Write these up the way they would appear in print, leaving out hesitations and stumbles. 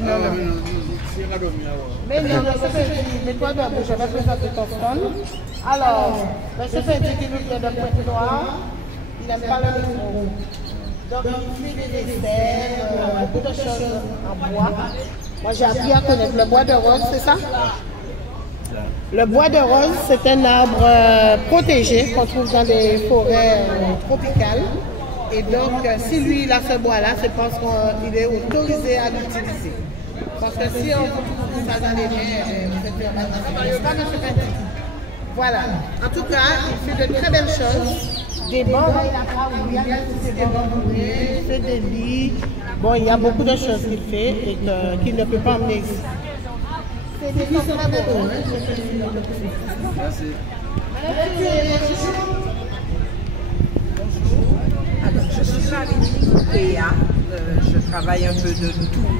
non, non. Mais non, monsieur Petit, nettoie ta bouche, je vais présenter ton stand. Alors, monsieur Petit qui nous vient de Pointe-Noire, il n'aime pas le micro. Donc, il fait des desserts, beaucoup de choses en bois. Moi, j'ai appris à connaître le bois de rose, c'est ça? Le bois de rose, c'est un arbre protégé qu'on trouve dans des forêts tropicales. Et donc, si lui, il a ce bois-là, c'est parce qu'il est autorisé à l'utiliser. Parce que si on trouve ça dans les mers, c'est pas notre petit. Voilà. En tout cas, il fait de très belles choses. Des bancs, des bamboués, il fait des lits. Bon, il y a beaucoup de choses qu'il fait et qu'il ne peut pas emmener ici. C'est des lits très beaux, hein? Merci. Alors, je suis Marie Théa. Je travaille un peu de tout,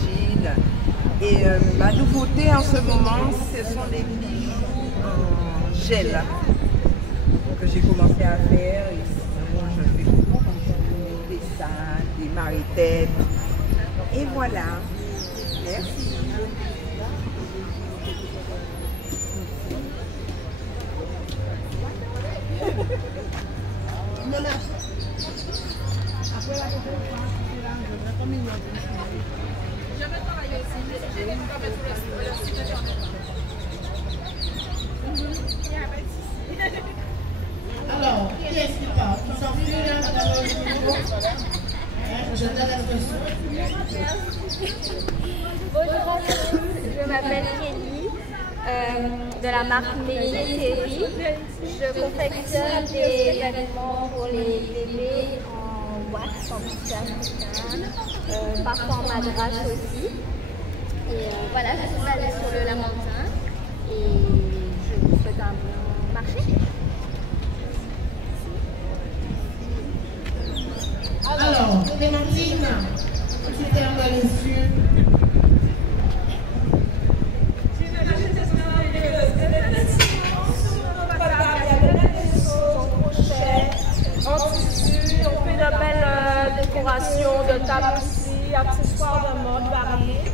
du jean. Et ma nouveauté en ce moment, ce sont les bijoux en gel que j'ai commencé à faire. Et sinon, je fais des dessins, des maritettes. Et voilà. Merci. Alors, qui est-ce qui parle? Qui sont venus là dans le bureau? Je donne la question. Bonjour à tous, je m'appelle Kelly, de la marque Mélie Terry. Je confectionne des vêtements pour les bébés en wax, en tissu africain, parfois en madras aussi. Et voilà, je suis basée sur le Lamentin et je vous souhaite un bon marché. Alors, Clémentine, tu fermes les yeux. En tissu, on fait de belles décorations, de tapisseries, accessoires de mode variés.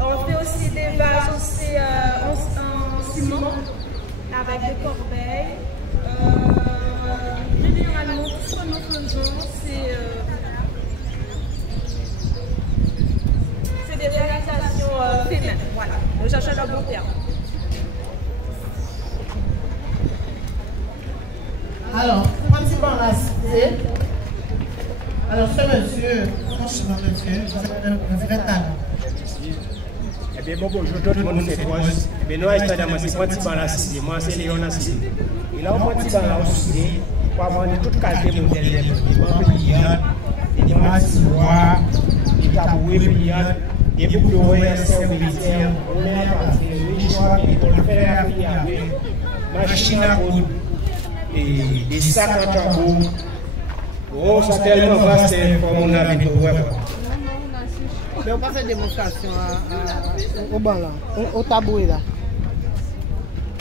On fait aussi des vases aussi, en ciment avec des corbeilles. Généralement, tout ce que nous faisons, c'est des réalisations féminines. Voilà, je cherche le bon terme. Alors, quand tu vas la cité, alors ce monsieur, franchement monsieur, vous êtes un vrai talent. Eh bien, bon, je donne mon c'est proche. Mais nous, à Stade, c'est quand tu vas la cité, moi, c'est Léon la cité. Et là, quand tu vas la cité, pour avoir toute qualité modèle, des bancs brillants, des massoirs, des tabouets brillants, des boucles d'oreilles militaires, on met à partir des choix, et on le fait avec machine à coudre. Et des sacs à tambour. Oh, c'est tellement vaste comme on a vu pour voir. Mais on passe une démonstration au banc là, au tabouet là.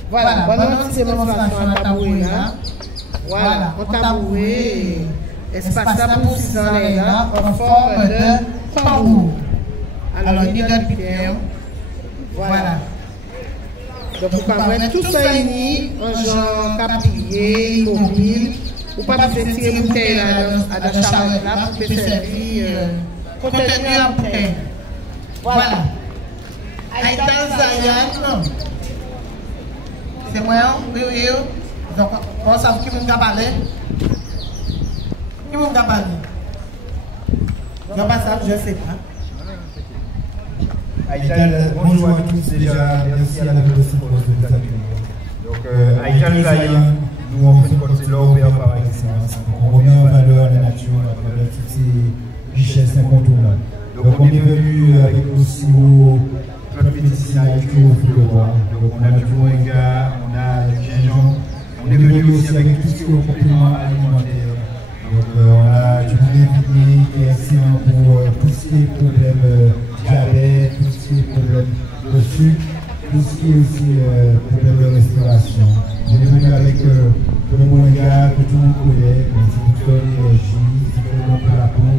Voilà, bonne petite démonstration à tabouet là. Voilà, au tabouet, espace pour 6 ans là, en forme de tambour. Alors, il y a une pierre. Voilà. Donc, vous pouvez tout ça uni, en genre caprier, immobile, ou pas besoin de tirer une bouteille à la charrette là pour servir, contenir la bouteille. Voilà. Aïta Zayan, c'est moi, oui. Donc, on sait qui m'a parlé. Qui m'a parlé? Je ne sais pas, je ne sais pas. Aïtal, bonjour à tous déjà, merci à la Fédération pour nous accueillir. Donc, Aïtal Zayan, nous on fait côté l'opéra par excellence. On remet en valeur la nature à travers toutes ces richesses incontournables. Donc, on est venu avec aussi vos plantes médicinales qui offrent le bois. Donc, on a du moringa, on a du gingembre. On est venu aussi avec tout ce qui est au complément alimentaire. Donc, on a du blé qui est excellent pour tous ces problèmes diabète, tout ce qui est problème de sucre, tout ce qui est aussi problème de respiration. On est venu avec le moringa que tout le monde connaît, mais c'est pour faire l'énergie, c'est pour monter la peau,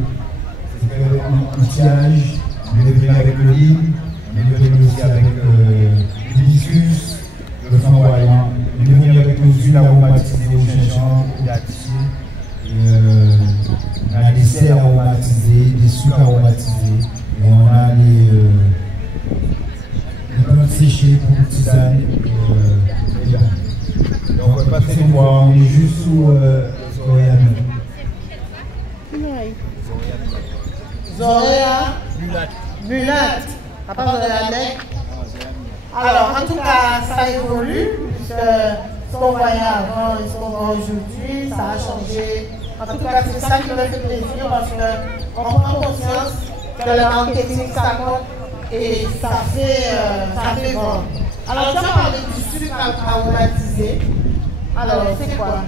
c'est pour faire un anti-âge. On est venu avec Lunette. À part de la neige. Alors, en tout cas, ça évolue, puisque ce qu'on voyait avant et ce qu'on voit aujourd'hui, ça a changé. En tout cas, c'est ça qui me fait plaisir, parce qu'on prend conscience que le marketing, ça compte et ça fait bon. Alors, tu as parlé du sucre aromatisé. Alors, c'est quoi?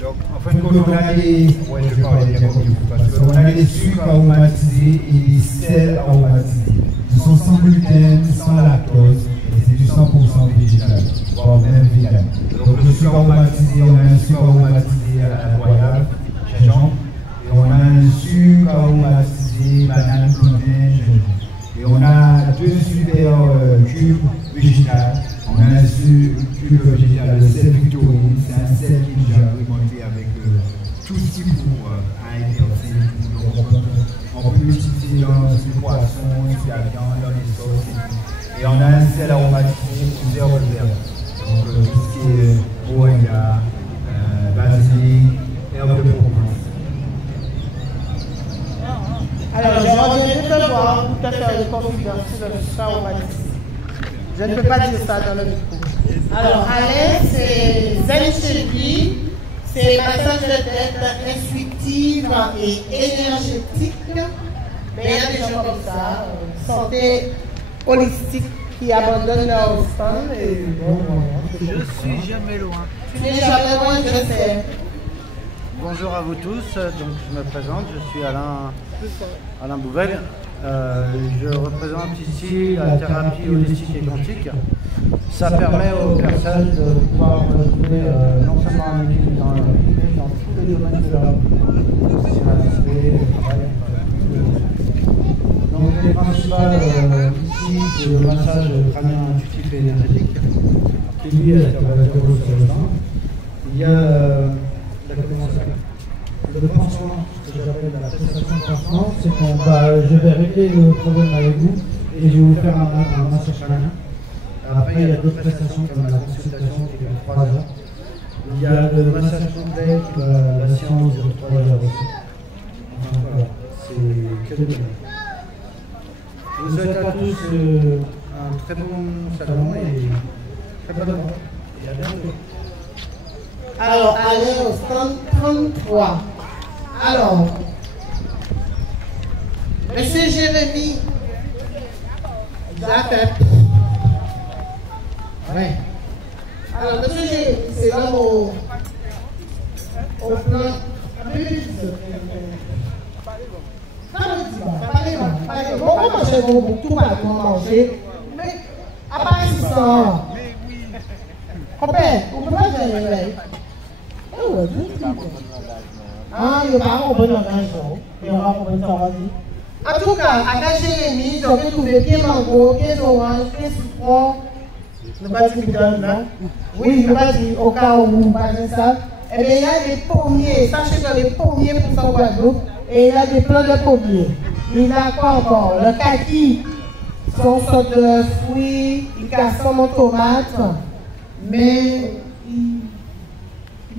Donc, en fait, on a des... Ouais, je parlais bien comme il faut, parce qu'on a des sucres aromatisés et des sels aromatisés. Ils sont sans gluten, sans lactose, et c'est du 100% végétal, voire même vegan. Donc, le sucre aromatisé, on a un sucre aromatisé à la royale, gingembre, et on a un sucre aromatisé banane, plantain, gingembre. Et on a deux super cubes végétales. On a un cube végétal, le sel Victorine, c'est un sel qui est déjà agrémenté avec tout ce qu'il faut à inverser. Donc on peut l'utiliser dans les poissons, dans la viande, dans les sauces. Et on a un sel aromatisé aux herbes vertes. Donc tout ce qui est moringa, basilic, herbe de Provence. Alors, je reviens de te voir pour te faire une confidence sur le sucre aromatisé. Je ne peux pas dire ça dans le micro. Alors, Alain, c'est Zen Chérie, c'est massage de tête intuitive et énergétique. Mais il y a des gens comme ça, santé holistique, qui abandonnent leur femme. Je suis jamais loin. Tu n'es jamais loin, je sais. Bonjour à vous tous, donc je me présente, je suis Alain Bouvel. Je représente ici la thérapie holistique et quantique. Ça permet aux personnes de pouvoir retrouver non seulement un équilibre dans leur vie, mais dans tous les domaines de leur vie. C'est l'aspect, le travail, donc les principales ici, c'est le massage crânien intuitif et énergétique, qui lui est sur le sein. Il y a le pansement, ce que j'appelle la prestation de pansement, c'est je vais régler le problème avec vous et je vais vous faire un massage crânien. Après, il y a d'autres prestations comme la consultation qui dure 3 heures. Il y a le massage complet, la séance de 3 heures aussi. Enfin voilà, c'est que de bien. Je vous souhaite à tous un très bon salon et très bonne journée. Et à bientôt. Alors, allez au stand 33. Alors, Monsieur Jérémy, Jacques. Oui. Alors, Monsieur Jérémy, c'est l'homme au plan plus. Parlez-moi. Bon, on mange beaucoup, pas pour manger. Mais, à part ça, compère, on peut pas faire. Ah, il n'y a pas compris l'engagement. Il n'y a pas compris ça, vas-y. En tout cas, avec Jérémy, j'aurais trouvé pieds mango, pieds orange, pieds citron. Ne pas dire bidon, non? Oui, ne pas dire au cas où vous parlez ça. Eh bien, il y a des pommiers. Sachez que les pommiers pour son Guadeloupe, et il y a des plants de pommiers. Il y a quoi encore? Le kaki, son sorte de fruits, il casse son tomate, mais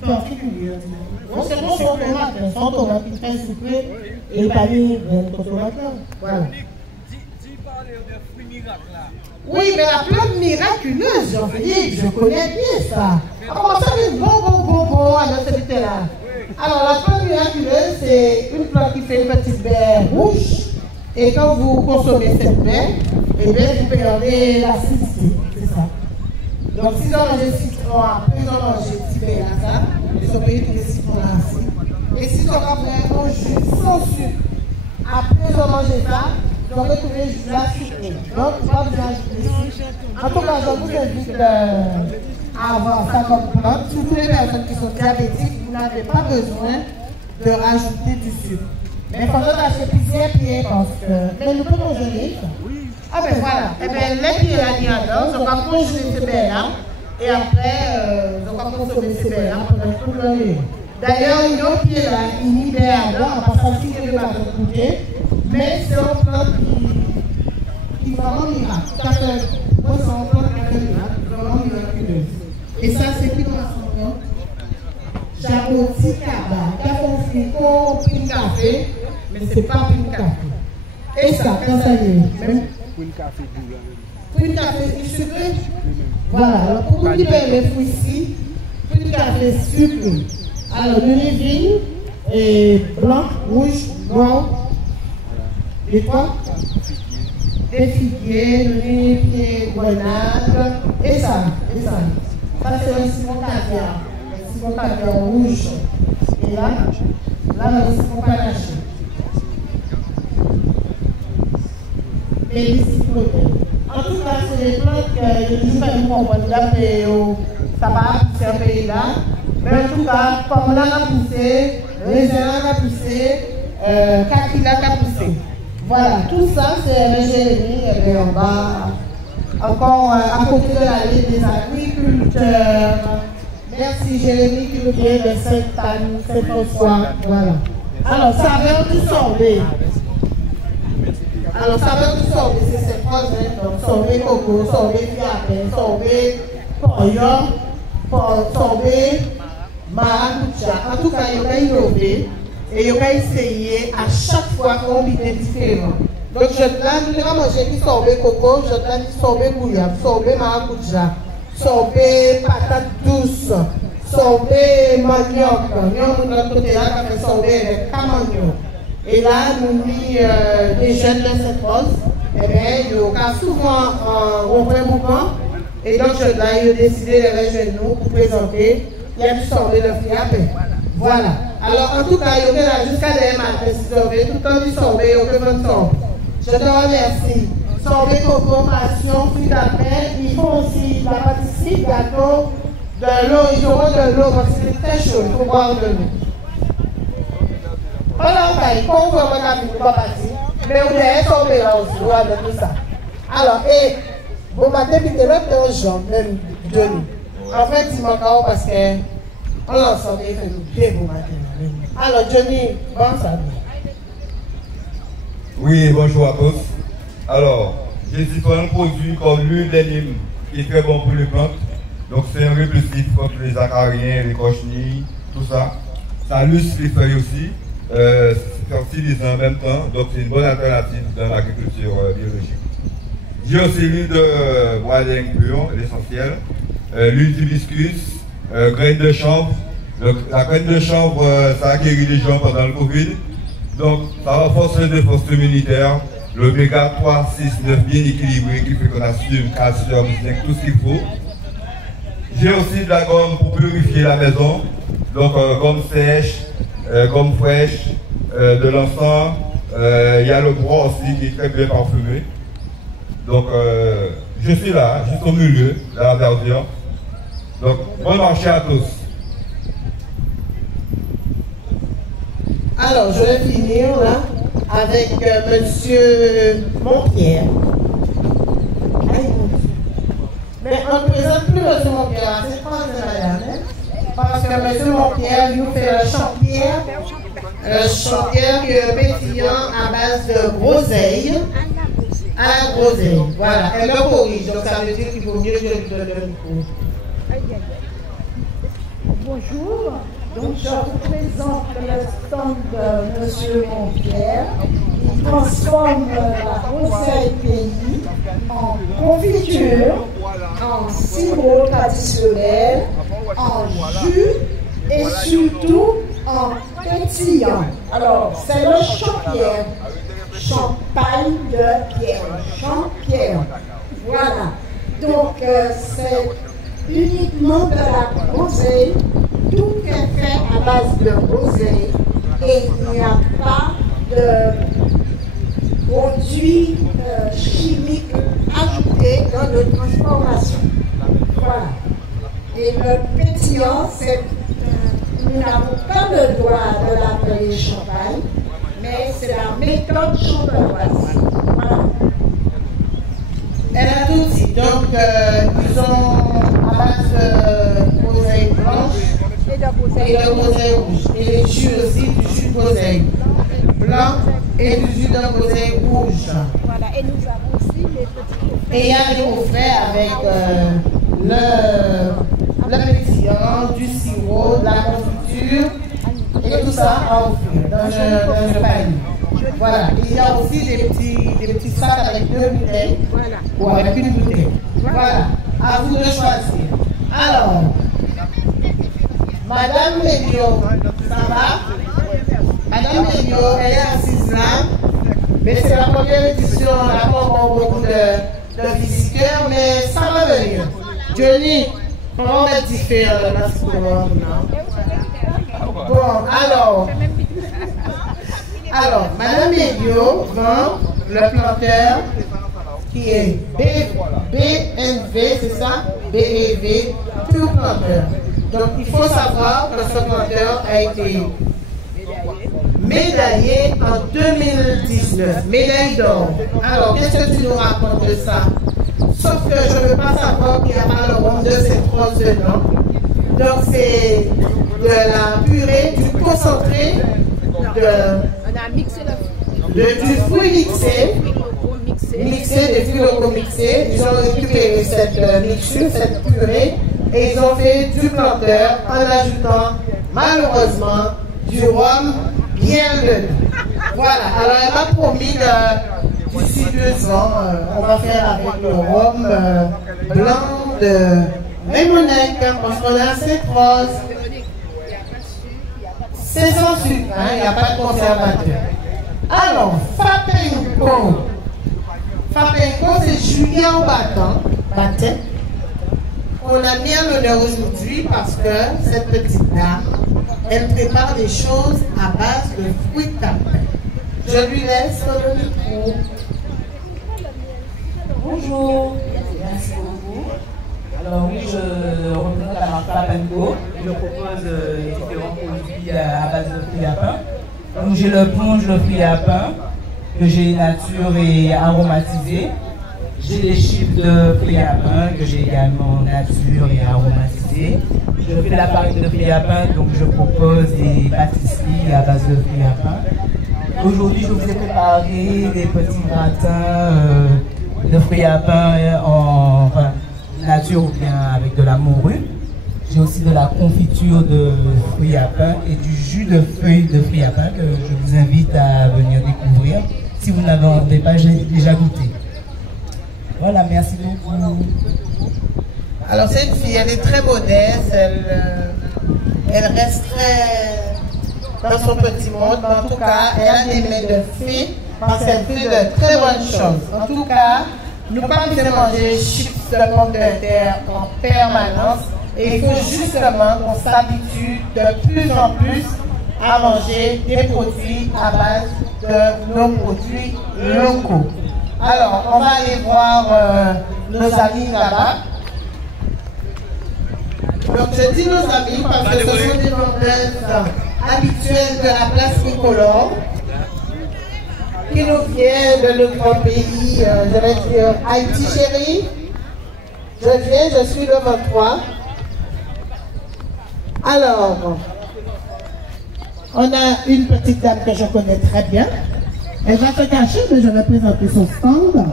particulier. C'est bon son tomate qui est très sucré et pas de tomate là. Voilà. Oui, mais la plante miraculeuse, Jean-Philippe, je connais bien ça. On commence à dire bon à notre là. Alors, la plante miraculeuse, c'est une plante qui fait une petite baie rouge. Et quand vous consommez cette baie, eh bien, vous perdez l'acidité. C'est ça. Donc, si vous mangez citron, après vous mangez petit baie là, ça, ils ont payé tous les citrons là aussi. Et si vous avez un jus sans sucre, après vous mangez ça, vous aurez trouvé jus là sucré. Donc, vous pas besoin de sucre. En tout cas, je vous invite à avoir ça comme plante. Surtout les personnes qui sont diabétiques, vous n'avez pas besoin de rajouter du sucre. Mais il faut acheter plusieurs pieds parce que. Mais nous pouvons congeler ça. Ah ben voilà. Eh bien, les pieds là, il y a dedans, on va congeler ces baies là. Et après, on va consommer ces baies là pendant toute l'année. D'ailleurs, il y a un pied là, il y a des baies là, en passant si je ne vais pas goûter. Mais c'est un plant qui est vraiment miracle. Moi, c'est un plant qui est vraiment miraculeux. Et ça, c'est qui dans son nom? Jaboti Kaba. Quand on fait un café, mais ce n'est pas un café. Et ça, quand ça y est. Même Pour une café doux. pour une café sucré. Voilà, alors pour vous qui payez les fruits ici, pour une café sucré. Alors, nous vignes et blanc, rouge, noir. Et quoi? Des figuiers, nous pieds, grenades, et ça. Ça c'est un citron caviar. Un citron caviar rouge. Et là, le citron panaché. Et ici, en tout cas, c'est des plantes que je ne sais pas comprendre mais ça va pousser un pays là. Mais en tout cas, comme là, on a poussé, raisin a poussé, kakila a poussé. Voilà, tout ça, c'est Jérémy en bas. Encore à côté de la ligne des agriculteurs. Merci Jérémy qui nous vient de cette soir. Voilà. Alors, saveur du sorbet. Alors, saveur du sorbet, c'est cette phrase, donc sorbet coco, sorbet fiable, sorbet poyon, sorbet maracuja. En tout cas, il va innover et il va essayer à chaque fois qu'on est différent. Donc, je vais manger du sorbet coco, je vais du sorbet bouillable, sorbet maracuja, sorbet patate douce, sorbet manioc. Nous, de notre côté, là, on fait sorbet avec camagnon. Et là, nous mis des jeunes de cette rose. Eh bien, il y a souvent un vrai mouvement. Et donc, il a décidé de rejoindre nous pour présenter. Il y a du sorbet de fiable. Voilà. Alors, en tout cas, il y a jusqu'à demain, sorbet, tout le temps du sorbet, il y a de sorbet. Je te remercie. Sorbet, coco, passion, fruits d'appel. Il faut aussi la pâtisserie, gâteau, de l'eau. Ils auront de l'eau parce que c'est très chaud. Il faut boire de l'eau. Voilà, on va on va mais on est tombé là aussi, on de tout ça. Alors, et bon matin, puis de l'autre jour, même Johnny. En fait, il manque parce qu'on l'a sorti, il fait nous bien bon matin. Alors, Johnny, bon ça. Oui, bonjour à tous. Alors, j'ai cité un produit comme l'huile de lime qui est très bon pour les plantes. Donc, c'est un répulsif contre les acariens, les cochenilles, tout ça. Ça lustre les feuilles aussi. Fertilisant en même temps, donc c'est une bonne alternative dans l'agriculture biologique. J'ai aussi l'huile de bois pur, l'essentiel, l'huile d'hibiscus, graines de chanvre. La graine de chanvre, ça a guéri les gens pendant le Covid, donc ça renforce les défenses immunitaires, l'oméga 3, 6, 9 bien équilibré qui fait qu'on assume calcium, zinc, tout ce qu'il faut. J'ai aussi de la gomme pour purifier la maison, donc gomme sèche, gomme fraîche, de l'encens, il y a le bois aussi qui est très bien parfumé. Donc je suis là, juste au milieu de la verdure. Donc bon marché à tous. Alors je vais finir là avec monsieur Montpierre. Mais on ne présente plus monsieur Montpierre, c'est pas de madame. Parce que monsieur Montpierre nous fait un champierre qui est pétillant à base de groseille. À la groseille, voilà. Elle me corrige, donc ça veut dire qu'il vaut mieux que je lui donne le micro. Bonjour, donc je vous présente le stand de monsieur Montpierre. Il transforme la groseille pays en confiture, en sirop traditionnel, en jus et surtout en pétillant. Alors, c'est le champierre, champagne de pierre, champierre. Voilà. Donc, c'est uniquement de la groseille. Tout est fait à base de groseille et il n'y a pas de produits chimiques ajoutés dans notre transformation. Voilà. Et le pétillant, c'est nous n'avons pas le droit de l'appeler champagne, mais c'est la méthode champenoise. Voilà. Elle a tout dit. Donc, ils ont à base de groseille blanche et de groseille rouge. Et les jus aussi, du jus de groseille blanc et du jus de groseille rouge. Voilà. Et nous avons aussi les petits. Et il y a des coffrets avec le pétillant, du sirop, de la confiture et tout ça à offrir dans le panier. Voilà. Il y a aussi des petits sacs avec 2 bouteilles. Voilà. Ou avec une bouteille. Voilà. À vous de choisir. Alors, Madame Melio, ça va? Madame Melio, elle est assise là. Mais c'est la première édition, on n'a pas encore beaucoup de visiteurs, mais ça va venir. Johnny, comment va-t-il faire dans ce courant? Bon, alors, Madame Melio vend le planteur qui est BNV, c'est ça? BEV, pur planteur. Donc il faut savoir que ce planteur a été médaillé en 2019, médaille d'or. Alors qu'est-ce que tu nous racontes de ça? Sauf que je ne veux pas savoir qu'il n'y a pas le rhum de cette rose dedans. Donc c'est de la purée, du concentré, du fruit mixé, des fruits locaux mixés. Ils ont récupéré cette mixture, cette purée, et ils ont fait du planteur en ajoutant malheureusement du rhum bien dedans. Voilà, alors elle m'a promis d'ici 2 ans, on va faire avec le rhum blanc de Rémonec, parce qu'on est assez rose. C'est sans sucre, hein, il n'y a pas de conservateur. Alors, Fapenko, c'est Julien Batin. On a mis à l'honneur aujourd'hui parce que cette petite dame, elle prépare des choses à base de fruits de tapin. Je lui laisse le micro. Bonjour, merci beaucoup. Alors oui, je représente la marque Fapenko. Je propose différents produits à base de fruits à pain. Donc j'ai le plonge de fruits à pain que j'ai nature et aromatisé. J'ai les chiffres de fruits à pain que j'ai également nature et aromatisé. Je fais la farine de fruits à pain, donc je propose des pâtisseries à base de fruits à pain. Aujourd'hui, je vous ai préparé des petits gratins de fruits à pain en nature ou bien avec de la morue. J'ai aussi de la confiture de fruits à pain et du jus de feuilles de fruits à pain que je vous invite à venir découvrir si vous n'avez pas déjà goûté. Voilà, merci beaucoup. Alors cette fille, elle est très modeste, elle reste très dans son petit monde, mais en tout cas, elle a des mains de fée parce qu'elle fait de très bonnes choses. En tout cas, nous ne pouvons pas manger chips de pommes de terre en permanence et il faut justement qu'on s'habitue de plus en plus à manger des produits à base de nos produits locaux. Alors, on va aller voir nos amis là-bas. Donc, je dis nos amis parce que ce sont des vendeuses habituelles de la place Nicolore qui nous viennent de notre pays, je vais dire Haïti chérie. Je suis devant toi. Alors, on a une petite dame que je connais très bien. Elle va se cacher, mais je vais présenter son stand.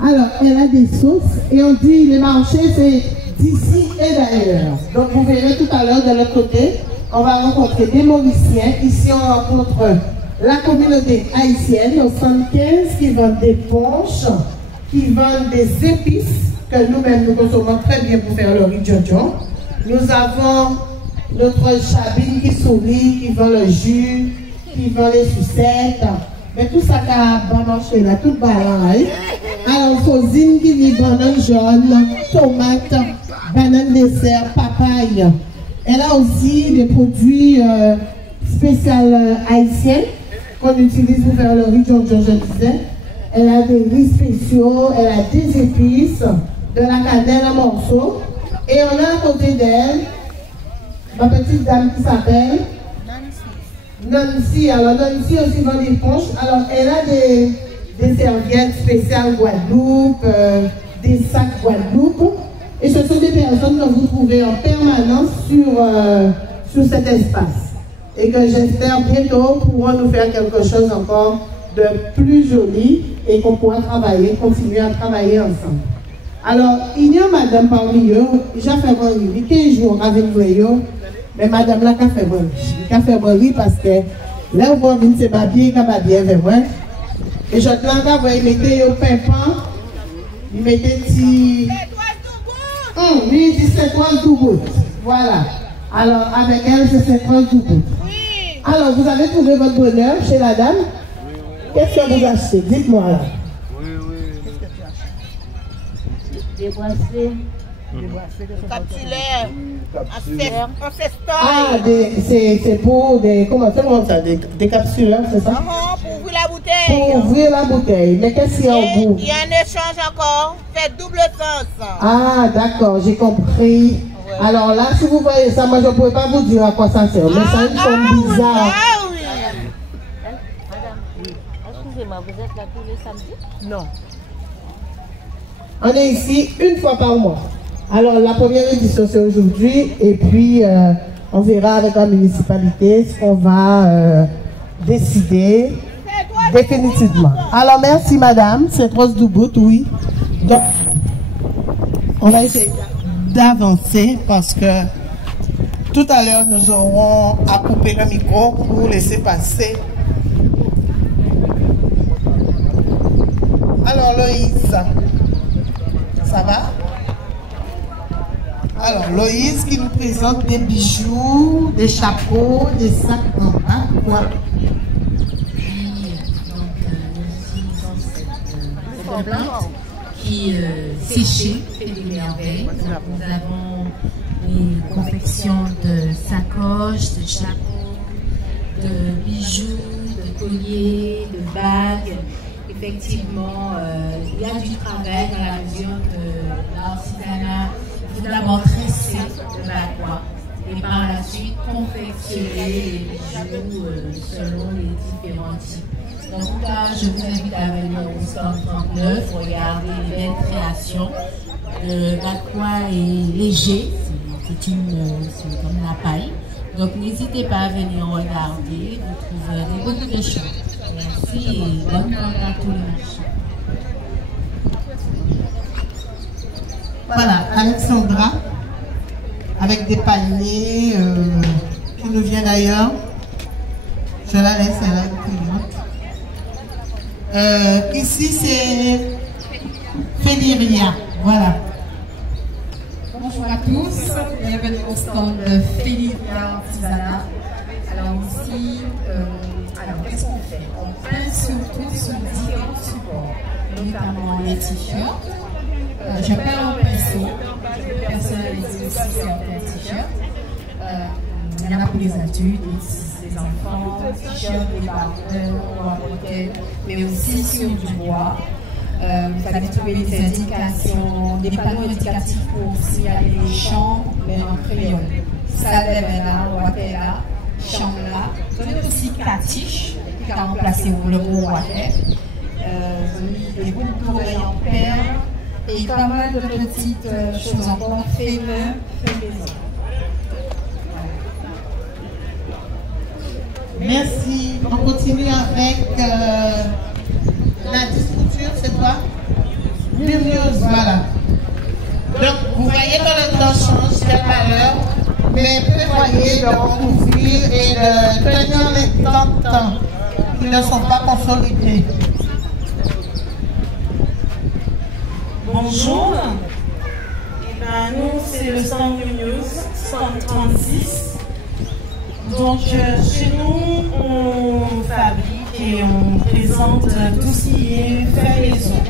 Alors, elle a des sauces et on dit les marchés, c'est d'ici et d'ailleurs. Donc, vous verrez tout à l'heure de l'autre côté, on va rencontrer des Mauriciens. Ici, on rencontre la communauté haïtienne au 75 qui vendent des ponches, qui vendent des épices que nous-mêmes nous consommons très bien pour faire le riz jojo. Nous avons notre chabine qui sourit, qui vend le jus, qui vend les sucettes. Mais tout ça qui a marché là, tout balaye. Alors, Fosine qui dit banane jaune, tomate, banane dessert, papaye. Elle a aussi des produits spéciaux haïtiens qu'on utilise pour faire le riz jojo, je disais. Elle a des riz spéciaux, elle a des épices, de la cannelle en morceaux. Et on a à côté d'elle ma petite dame qui s'appelle Nancy. Alors Nancy aussi vend des ponches. Alors elle a des serviettes spéciales Guadeloupe, des sacs Guadeloupe. Et ce sont des personnes que vous trouvez en permanence sur cet espace. Et que j'espère bientôt pourront nous faire quelque chose encore de plus joli et qu'on pourra continuer à travailler ensemble. Alors, il y a madame parmi eux, j'ai fait mon riz, 15 jours avec vous, mais madame là, qui a fait mon riz parce que là, vous venez, c'est ma bien, avec moi, Et je te l'envoie, vous mettez au pimpin, vous mettez petit. Lui, il dit 50 tout bout. Voilà. Alors, avec elle, c'est 50 tout bout. Alors, vous avez trouvé votre bonheur chez la dame? Qu'est-ce que vous achetez? Dites-moi là. Des bracelets. Capsulaires. Ancestral. Ah, c'est pour des. Comment ça? Des capsules, c'est ça? Pour ouvrir la bouteille. Pour ouvrir la bouteille. Mais qu'est-ce qu'il y a au bout? Il y a un échange encore. Fait double sens. Ah, d'accord, j'ai compris. Ouais. Alors là, si vous voyez ça, moi je ne pourrais pas vous dire à quoi ça sert. Mais ça a une forme bizarre. Ah oui. Madame, excusez-moi, vous êtes là tous les samedis? Non. On est ici une fois par mois. Alors la première édition c'est aujourd'hui et puis on verra avec la municipalité ce qu'on va décider définitivement. Alors merci madame, c'est Rose Dubout, oui. Donc on va essayer d'avancer parce que tout à l'heure nous aurons à couper le micro pour laisser passer. Alors Loïs, ça va? Alors, Loïse qui nous présente des bijoux, des chapeaux, des sacs en bas, quoi. Cette plante qui séchée fait des merveilles. Nous avons des confections de sacoches, de chapeaux, de bijoux, de colliers, de bagues. Effectivement, il y a du travail dans la mesure que l'artisanat faut d'abord tresser le bacquois et par la suite confectionner les bijoux selon les différents types. Donc, en tout cas, je vous invite à venir au stand 39, regarder les belles créations. Le bacquois est léger, c'est comme la paille. Donc, n'hésitez pas à venir regarder, vous trouverez beaucoup de choses. Merci et bonne journée à tous les marchands. Voilà, Alexandra, avec des paniers qui nous viennent d'ailleurs. Je la laisse, elle est présente. Ici, c'est Féliria. Voilà. Bonjour à tous, bienvenue au stand de Féliria Artisanat. Alors ici, qu'est-ce qu'on fait? On peint surtout sur différents supports, notamment les t-shirts. Je peins au pinceau, je personnalise aussi certains t-shirts. Il y en a pour les adultes, les enfants, t-shirts, des barbeurs, ou à bretelles, mais aussi sur du bois. Vous allez trouver des indications, des panneaux indicatifs pour signaler les champs, mais en créole. Salvemena, Watela, Chamla. Vous avez aussi Katiche, qui a remplacé le mot Water. Des boucles d'oreilles en perles. Et pas mal de petites choses encore fait main, fait maison. Merci. On continue avec la discouture, c'est quoi? Lumineuse, voilà. Donc, vous voyez que le temps change, il y a pas l'heure, mais prévoyez de recouvrir et de tenir les tentes qui ne sont pas consolidées. Bonjour, nous c'est le stand Lumineuse, stand 36. Donc chez nous on fabrique et on présente tout ce qui est fait maison.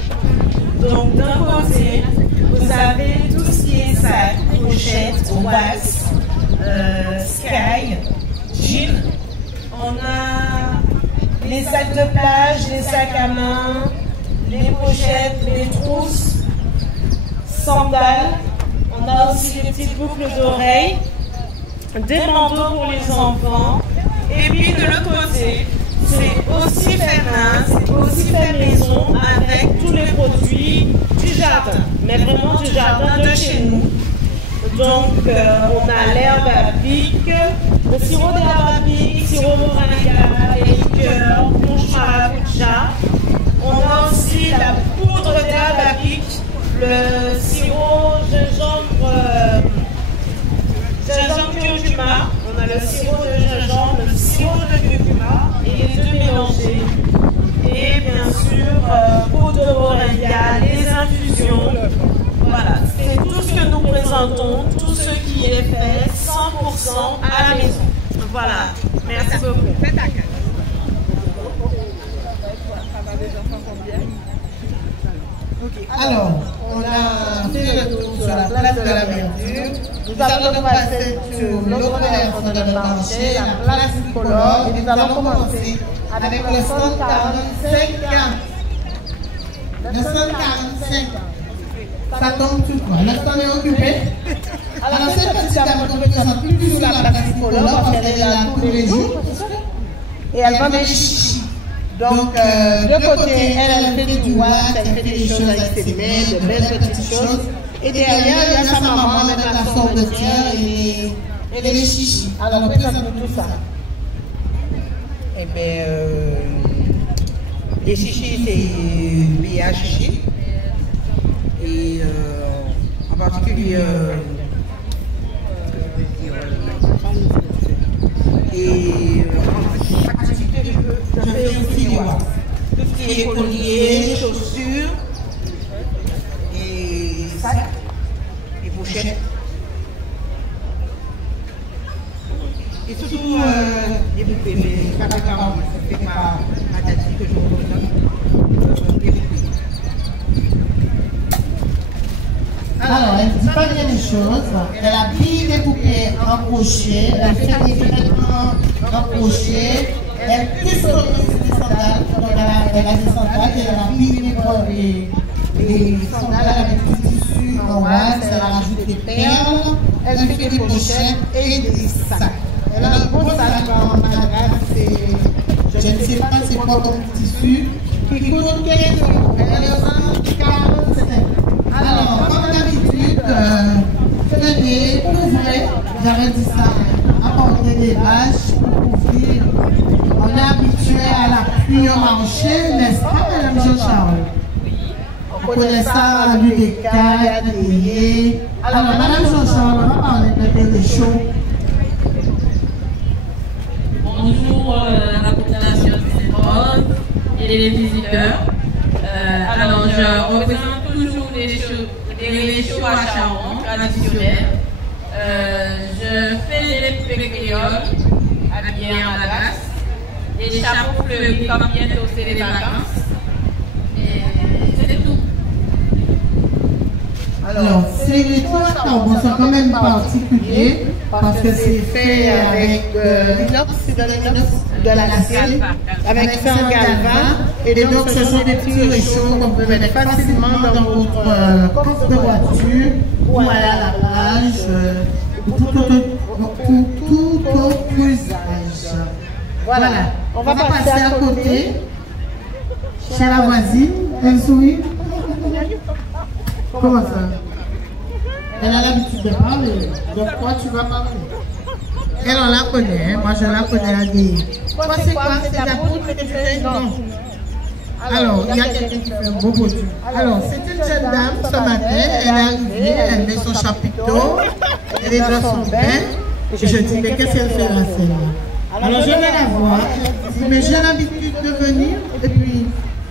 Donc d'un côté vous avez tout ce qui est sac, pochette, wax, sky, jean. On a les sacs de plage, les sacs à main, les pochettes, les trousses, sandales, on a aussi des petites boucles d'oreilles, des bandeaux pour les enfants, et puis de l'autre côté, c'est aussi fait main, c'est aussi fait maison avec tous les produits du jardin, mais vraiment du jardin de chez nous. Donc on a l'herbe à pic, le sirop d'herbe à pic, sirop moringa, les liqueurs, punch maracuja. On a aussi la poudre d'herbe à pic, le sirop gingembre curcuma, on a le sirop de gingembre, le sirop de curcuma et les deux mélangés. Et bien sûr poudre de moringa, les infusions. Voilà, c'est tout ce que nous présentons, tout ce qui est fait 100% à la maison. Voilà, merci beaucoup. Alors, on a fait le tour sur la place de la Verdure. Nous allons passer sur l'autre version de notre marché, la place tricolore, et nous allons commencer avec le 145 ans. Le 145 ans. Ça tombe tout quoi. L'instant est occupé. Alors, cette petite dame ne présente plus sur la place tricolore parce qu'elle est là tous les jours. Et elle vend des chichis. Donc, de côté, elle fait du wax, elle fait des choses avec ses mains, de belles petites choses. Et derrière, il y a sa maman avec la sorbetière et les chichis. Alors, présente-nous tout ça. Eh bien, les chichis, c'est BA chichi. Et en particulier, je fais aussi du wax. Tout ce qui est collier, chaussures, et sacs, et pochettes. Et surtout les bouquets, les cacacaos, c'est fait par ma tati que je vous donne. Les bouquets. Alors, elle ne dit pas bien les choses. Elle habille les poupées en crochet, elle fait des vêtements en crochet, elle customise des sandales. Donc, elle a des sandales et elle habille les sandales avec du tissu en wax, elle rajoute des perles, elle fait des pochettes et des sacs. Elle a un gros sac en madras, je ne sais pas c'est quoi comme tissu, qui coûte 15 €. Elle est en 45. Alors, comme d'habitude, tenez, couvrez, j'avais dit ça, apportez des vaches pour couvrir. On est habitué à la pluie au marché, n'est-ce pas, Mme Jean-Charles? On connaît ça à l'UDK, à l'atelier. Alors, Mme Jean-Charles, on va parler de télé chaud. Bonjour la population de Sainte-Rose et les visiteurs. Alors, je représente toujours les relais chauds à Charon, traditionnels. Je fais les poupées créoles, habillées en Madagascar, des chapeaux fleuris comme bientôt c'est les vacances. Et c'est tout. Alors, ces 3 carbons sont quand même particuliers parce que c'est fait avec l'inox, c'est de l'inox de l'acier, avec fer galvin. Et donc, ce sont des petits réchauds qu'on peut mettre facilement dans votre coffre de voiture ou aller à la plage pour tout autre usage. Voilà. On va passer à côté. Chez la voisine, elle sourit. Comment ça? Elle a l'habitude de parler. Donc, toi, tu vas parler. Elle, on la connaît. Hein? Moi, je la connais à Guy. Toi, c'est quoi? C'est la poudre que tu fais? Non. Alors, il y a quelqu'un qui fait un beau beau truc. Alors, c'est une jeune dame ce matin. Elle est arrivée, elle met son chapiteau, elle est dans son bain. Et je dis, mais qu'est-ce qu'elle fait là, celle-là? Alors, je vais la voir. Elle dit, mais j'ai l'habitude de venir. Et puis,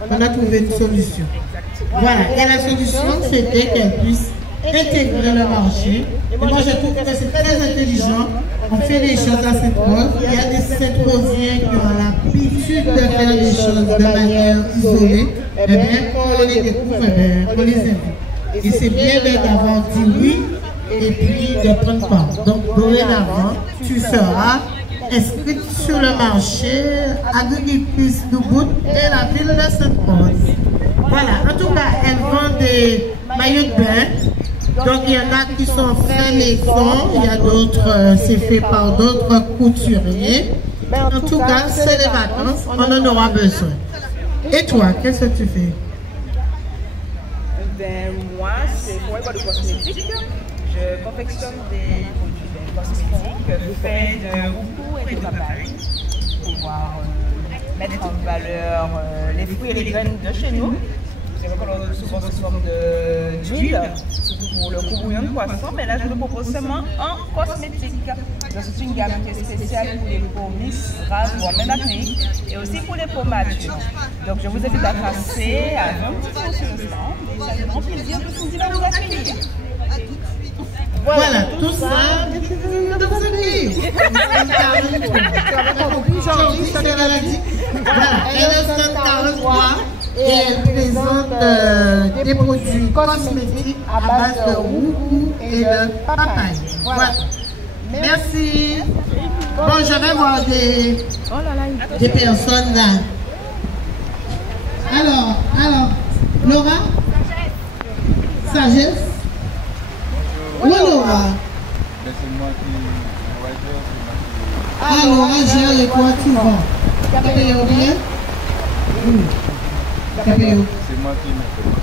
on a trouvé une solution. Voilà, et la solution, c'était qu'elle puisse intégrer le marché. Et moi, je trouve que c'est très intelligent. On fait les choses à Sainte-Rose. Il y a des Sainte-Rosiens qui ont l'habitude de faire les choses de manière isolée. Eh bien, quand on les découvre, on les invite. Et c'est bien d'avoir dit oui et puis de prendre part. Donc, dorénavant, tu seras inscrite sur le marché Agricultrice du Bout et la ville de Sainte-Rose. Voilà, en tout cas, elles vendent des maillots de bain. Donc, il y en a qui sont faits maison, il y a d'autres, c'est fait par d'autres couturiers. Mais en tout cas, c'est les vacances, on en aura besoin. Et toi, qu'est-ce que tu fais? Ben, moi, c'est pour les produits cosmétiques. Je confectionne des produits cosmétiques faits de beaucoup et de papaye pour pouvoir mettre en valeur les fruits et les graines de chez nous. C'est qu'on a souvent sous forme d'huile d'huile, pour le courbouillon de poisson, mais là je vous propose seulement en cosmétique. Donc c'est une gamme qui est spéciale pour les peaux lisses, rases, voire même acnéiques, et aussi pour les peaux matures. Donc je vous invite à passer à 20 minutes sur le stand, et ça fait grand plaisir de vous vous accueillir. Voilà, tout ça, de vous aider. Elle est au stand 43 et elle présente des produits cosmétiques à base de roux et de papaye. Voilà. Merci. Bon, je vais voir des personnes là. Alors, Laura? Sagesse? Oui, Laura. Ah, Laura gère les quoi tu vends? Tu as payé bien? Oui. Tu as payé? C'est moi qui me paye.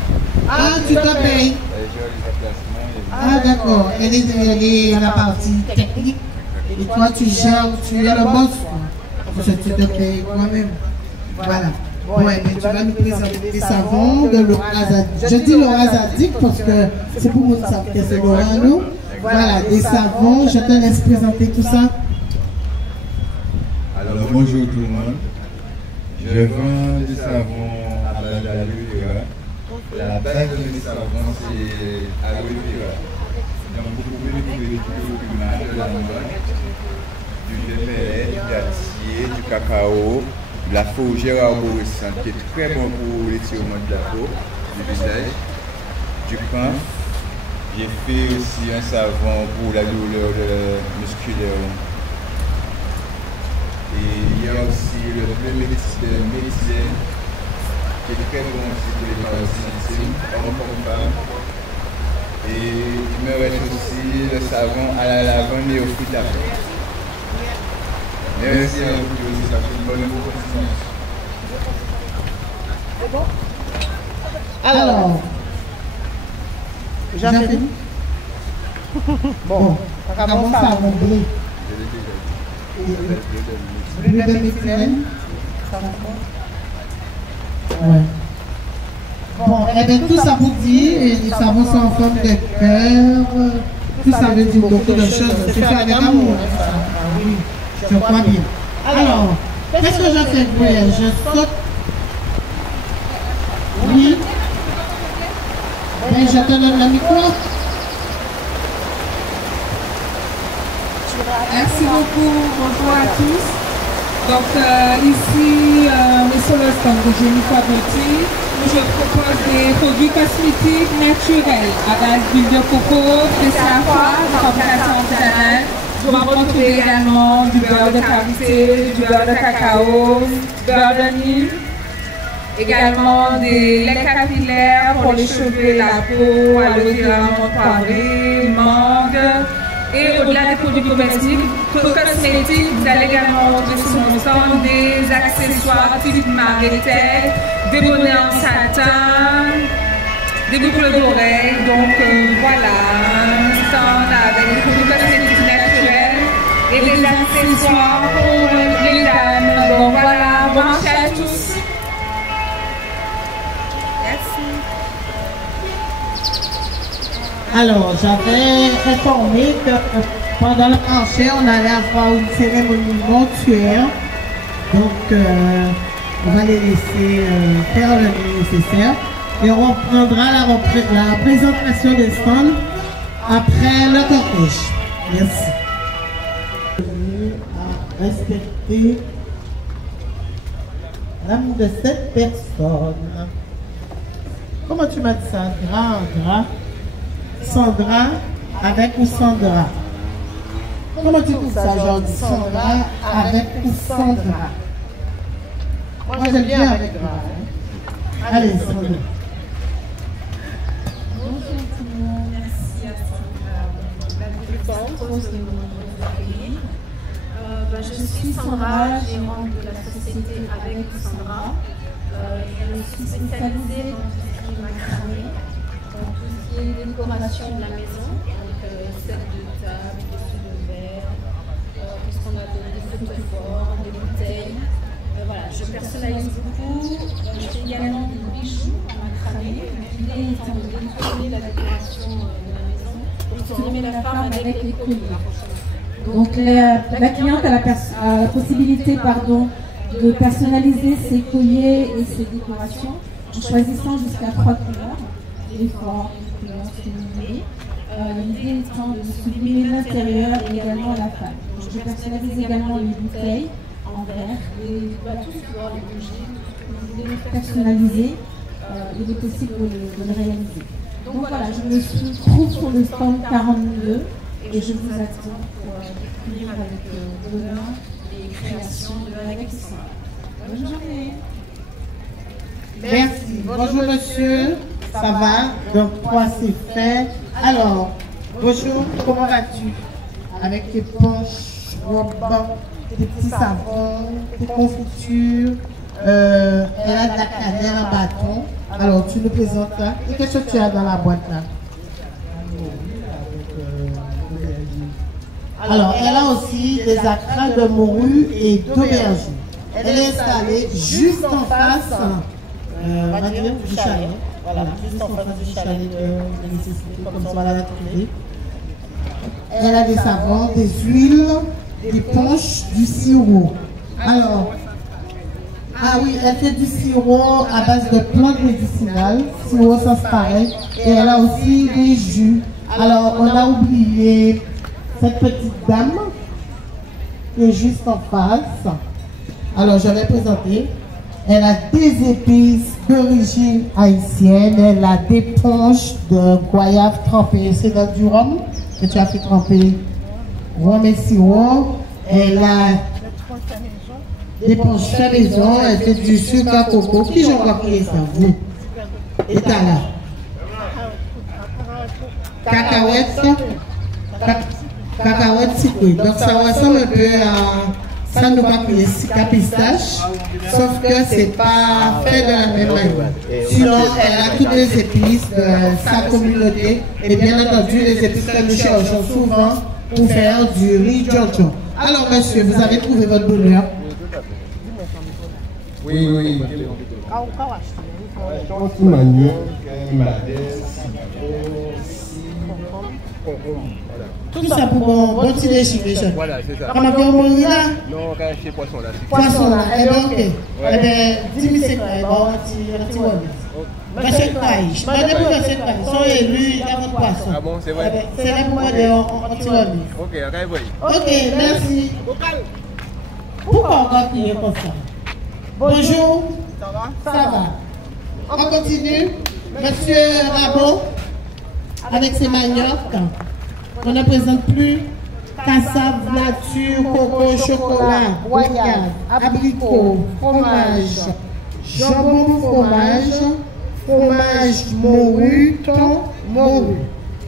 Ah, tu te payes? Ah, d'accord. Elle est à la partie technique. Et toi, tu gères, tu es le boss. Parce que tu te payes toi-même. Voilà. Ouais, mais tu vas nous présenter des savons de Laura Zadig. Je dis Laura Zadig parce que c'est pour nous savoir que c'est Laura, nous. Voilà, des savons. Je te laisse présenter tout ça. Alors, bonjour tout le monde. Je vends des savons à base d'aloe vera. La base de mes savons, c'est aloe vera. Donc, vous pouvez le trouver du curcuma, de la noix, du vermeil, du dattier, du cacao, de la fougère arborescente qui est très bon pour l'étirement de la peau, du visage, du pain. J'ai fait aussi un savon pour la douleur musculaire. Et il y a aussi le médicine qui est très bon aussi pour les parasites, hommes comme femmes. Et il me reste aussi le savon à la lavande et au fruit à pain. Merci à vous aussi, ça fait une bonne continuation. Alors, j'ai fini. Bon, comment ça va bleu? Bleu de méthylène. Ouais. Bon, et bien tout ça vous dit, et les savons sont en forme de cœur. Tout ça veut dire beaucoup de choses. C'est fait avec amour. Oui, je crois bien. Alors, qu'est-ce que je fais? Je saute. Oui. Ben, je te donne le micro. Merci beaucoup, bonjour à tous. Donc ici, sur le stand de Jennifer Beauty, je propose des produits cosmétiques naturels à base d'huile de coco, de safran, de fabrication artisanale. Vous retrouvez également du beurre de karité, du beurre de cacao, beurre de Nîmes. Également des laits capillaires pour les cheveux et la peau, aloe vera, menthe poivrée, mangue. Et au-delà des produits cosmétiques, vous allez également retrouver sur mon stand des accessoires type marée-tête, des bonnets en satin, des boucles d'oreilles. Donc voilà, un stand avec des produits cosmétiques naturels et des accessoires pour les dames. Donc voilà, bon marché à tous. Alors, j'avais informé que pendant le marché, on allait avoir une cérémonie mortuaire. Donc, on va les laisser faire le nécessaire. Et on reprendra la présentation des stands après le cortège. Merci. À respecter l'âme de cette personne. Comment tu m'as dit ça? Gras. Sandra avec ou Sandra? Comment tu trouves ça, Jordi? Sandra avec ou Sandra? Moi j'aime bien avec gras. Allez, Sandra. Bonjour tout le monde, merci à Sandra. Je suis Sandra, gérante de la société Avec Sandra. Je suis spécialisée dans tout ce qui est macramé. Une décoration de la maison, donc set de table, des feux de verre, qu'est-ce qu'on a d'autre, des photophores, des bouteilles. voilà, je personnalise beaucoup. Je fais également des bijoux en macramé. L'idée étant de détourner la décoration de la maison pour tourner la forme avec les colliers. Donc la cliente a la possibilité de personnaliser ses colliers et ses décorations en choisissant jusqu'à 3 couleurs, les formes, les couleurs, ce que vous voulez. L'idée étant de sublimer l'intérieur et également la femme. Je personnalise également les bouteilles en verre, tout ce qui va les bougies. Vous voulez le personnaliser, il est possible de le réaliser. Donc voilà, je me trouve sur le stand 42 et je vous attends pour découvrir avec bonheur les créations de la Alexandre. Bonne journée. Merci. Bonjour monsieur, ça va? Donc toi c'est fait. Alors, bonjour, comment vas-tu? Avec tes poches, robes, tes petits savons, tes confitures, elle a de la cannelle en bâton. Alors tu nous présentes ça. Et qu'est-ce que tu as dans la boîte là? Alors, elle a aussi des acras de morue et d'aubergine. Elle est installée juste en face on va dire du chalet. Voilà, juste en face du chalet de nécessité, comme ça on va la trouver. Elle a des savons, des huiles, des punches, du sirop. Alors, ah oui, elle fait du sirop à base de plantes médicinales, sirop sans pareil, et elle a aussi des jus. Alors, on a oublié cette petite dame qui est juste en face. Alors, je vais présenter. Elle a des épices d'origine haïtienne. Elle a des punches de goyave trempées. C'est dans du rhum que tu as fait tremper. Rhum et sirop. Elle a des punches fait maison. Elle fait du sucre à coco. Qui j'en vois prier ça? Vous. Et t'as là. Cacahuètes sucrées. Donc ça ressemble un peu à... Ça nous va prier pistache, sauf que c'est pas fait de la même manière. Sinon, elle a toutes les épices de sa communauté et bien entendu les épices que nous cherchons souvent pour faire du riz Jojo. Alors monsieur, vous avez trouvé votre bonheur? Oui. Tout ça pour bon petit déjeuner. Voilà, c'est ça. Comment bien on là? Non, quand c'est poisson là. Poisson là, eh bien ok. Eh bien, dis-moi c'est quoi? Bon, un petit web. Monsieur Kraï, je m'en pour Monsieur Kraï. Ils sont élus avant le poisson. Ah bon, c'est vrai? C'est là pour moi de petit web. Ok, ok, ok, merci. Pourquoi on va prier comme ça? Bonjour. Ça va? On continue. Monsieur Rabot, avec ses maniocs. On ne présente plus cassave, nature, coco, chocolat, goyave, abricot, fromage, jambon fromage, fromage morue, thon morue.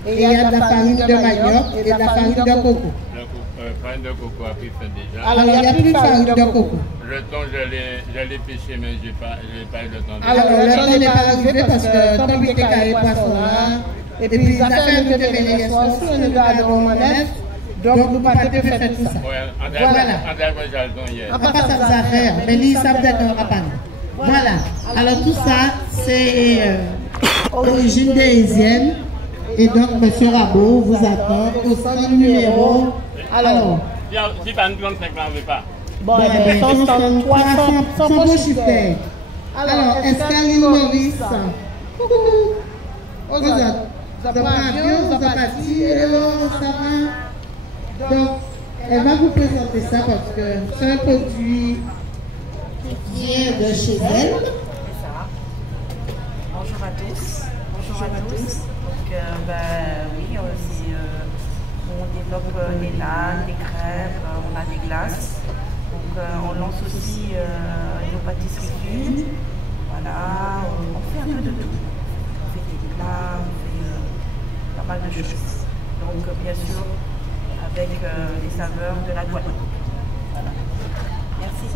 Et il y a de la farine de manioc et de la farine de coco. La farine de coco a pris fin déjà. Alors il n'y a plus de farine de coco. Le thon, je l'ai pêché, mais je n'ai pas eu le temps de... Alors le thon n'est pas arrivé parce que tant que tu es carré poisson là. Et puis, ça fait un peu de bénéfice aussi, on est dans le manège, donc nous ne pouvons pas faire tout ça. Voilà. On passe à des affaires, mais lui, ça peut être un rapane. Voilà. Alors, tout ça, c'est origine déisienne. Et donc, M. Rabot vous attend au centre numéro. Alors. Si pas une grande 5 ans, on ne veut pas. Bon, sans beau chiffre. Alors, Escaline Maurice. Coucou. Aux autres. Vous avez un avion, vous avez parti, ça va. Donc, elle va vous présenter ça parce que c'est un produit qui vient de chez elle. Bonjour à tous. Donc, oui, on développe des lames, des crêpes, on a des glaces. Donc, on lance aussi nos pâtisseries fines. Voilà, on fait un peu de tout. On fait des plats, on fait pas mal de choses. Donc, bien sûr, avec les saveurs de la Guadeloupe. Voilà. Merci.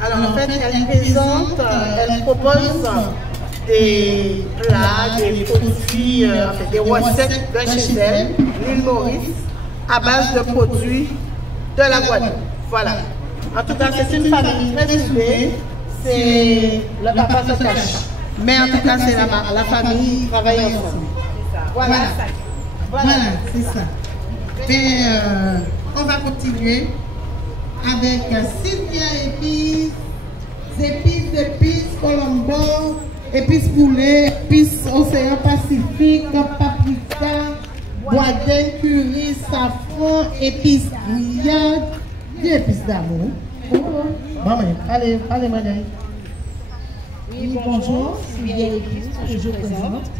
Alors, en fait, elle présente, elle propose des plats, des produits, des recettes de chez elle, l'île Maurice, à base de produits de la Guadeloupe. Voilà. En tout cas, c'est une famille très soudée. C'est le papa se cache. Mais en tout cas, c'est la famille qui travaille ensemble. Voilà. Voilà, c'est ça. Et on va continuer avec Sylvia épices Colombo, épices poulet, épices Océan Pacifique, paprika, boisdin, curry, safran, épices grillades, des épices d'amour. Maman, allez, madame. Oui, bonjour, Sylvia épices que je présente.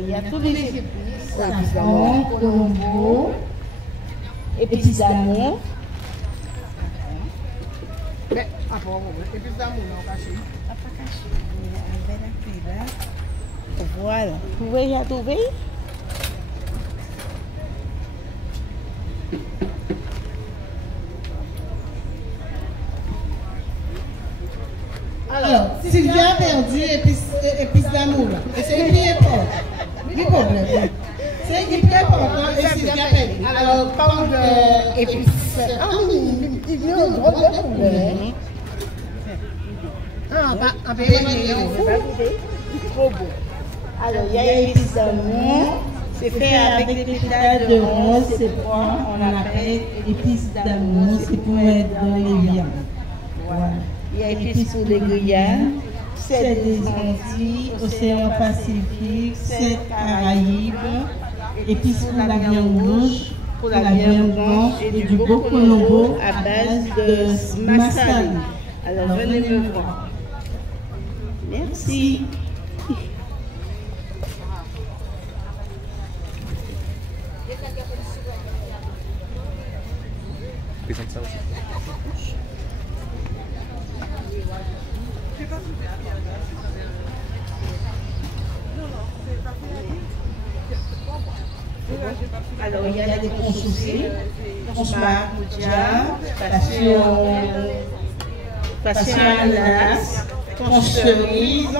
Il y a tous les épices, safran, Colombo, épices d'amour. Mais, épices d'amour, non, caché. Voilà. Vous voyez à trouver? Alors, Sylvia a perdu épices d'amour. Et c'est qui est important. Le problème. C'est qui est important et Sylvia a perdu. Alors, parle d'épices. Ah oui, il y a un gros problème. Ah, bah, trop beau. Alors, il y a épices d'amour. C'est fait avec des pétales de rose. C'est pourquoi on appelle épices d'amour. C'est pour être dans les viandes. Voilà. Il y a épices pour les grillades. C'est des Antilles, Océan Pacifique, c'est Caraïbes. Épices pour la viande rouge, pour la viande blanche et du beau Colombo à base de masala. Alors, venez me voir. Merci. Alors, il y a des consommés, passion ananas, conche cerise,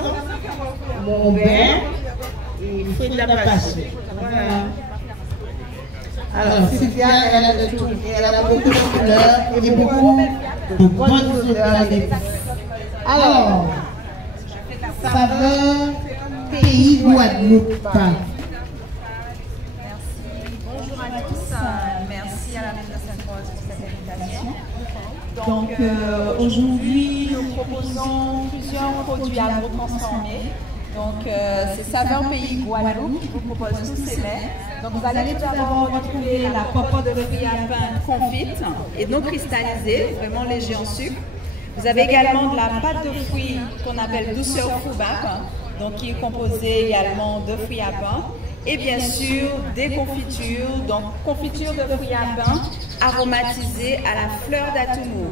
bonbon et fruits de la passion. Voilà. Alors, Sylvia, elle a de tout. Elle a beaucoup de couleurs et beaucoup de bonnes odeurs d'épices. Alors, saveur pays Guadeloupe. Bonjour à tous, merci à la Maison Sainte-Rose pour cette invitation. Donc aujourd'hui, nous proposons plusieurs produits agro-transformés. Donc c'est Saveur Pays Guadeloupe qui vous propose tous ces mets. Donc vous allez tout d'abord retrouver la popote de fruits à pain confite et non cristallisée, vraiment léger en sucre. Vous avez également de la pâte de fruits qu'on appelle douceur foubap, donc qui est composée également de fruits à pain. Et bien sûr, des confitures, donc confiture de fruits à pain aromatisée à la fleur d'atoumou.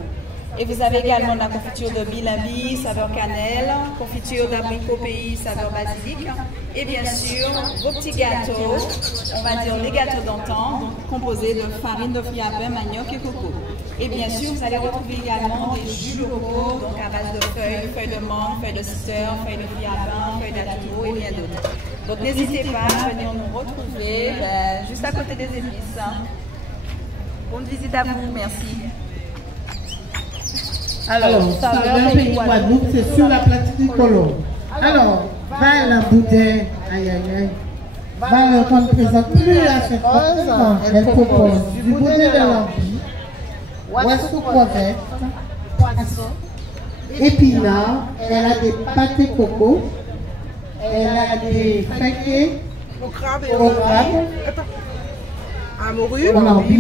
Et vous avez également de la confiture de bilimbi, saveur cannelle, confiture d'abricot pays, saveur basilic. Et bien sûr, vos petits gâteaux, on va dire les gâteaux d'antan, donc composés de farine de fruits à pain, manioc et coco. Et bien sûr, vous allez retrouver également des jus locaux, donc à base de feuilles de menthe, feuilles de citron, feuilles de fruits à pain, feuilles d'atoumou et bien d'autres. Donc n'hésitez pas à venir nous retrouver juste à côté des épices. Bonne visite à vous, merci. Alors, saveur pays Guadeloupe, c'est sur la platine colombe. Alors, va la bouteille, aïe aïe aïe, va qu'on ne présente plus à cette rose, elle propose du boudin de l'Empire, oiseau crevette, poisson, épinards, elle a des pâtés coco, elle a des feuillets au crabe, à morue,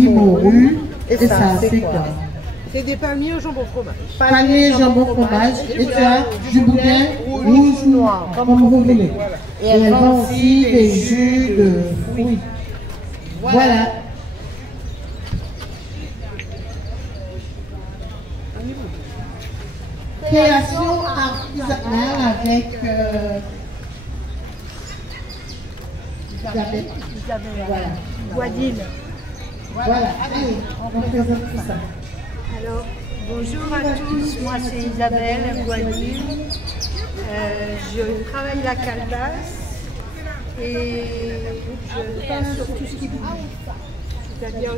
morue, et ça, c'est quoi? C'est des palmiers au jambon fromage. Palmiers, jambon fromage, et tu as du boudin rouge noir, comme vous voulez. Et elle vend aussi des jus de fruits. Voilà. Création artisanale avec Isabelle. Voilà. Guadil. Voilà. Allez, on présente tout ça. Alors, bonjour à tous, moi c'est Isabelle Guadil. Je travaille la calebasse et je peins sur tout ce qui bouge. C'est-à-dire,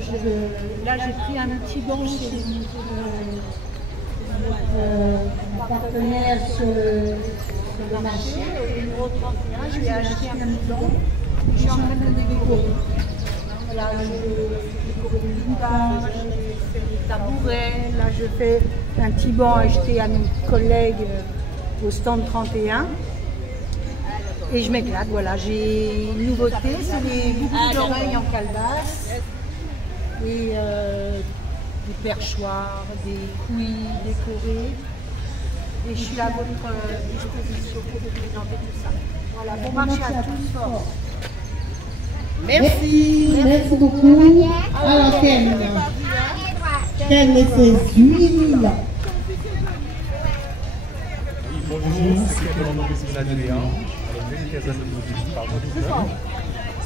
là j'ai pris un petit banc chez notre partenaire sur le marché, au numéro 31, je lui ai acheté un petit banc. Je suis en train de le décorer. Voilà, je décore les guitares, je fais des tabourets. Là, je fais un petit banc acheté à mes collègues au stand 31. Et je m'éclate, voilà. J'ai une nouveauté, c'est les boucles d'oreilles en calebasse. Et des perchoirs, des couilles décorées. Et je suis à votre disposition pour vous présenter tout ça. Voilà, bon marché à tous fort. Merci, merci beaucoup. Alors, Ken et ses huiles. Bonjour, c'est mon nom est Adrien.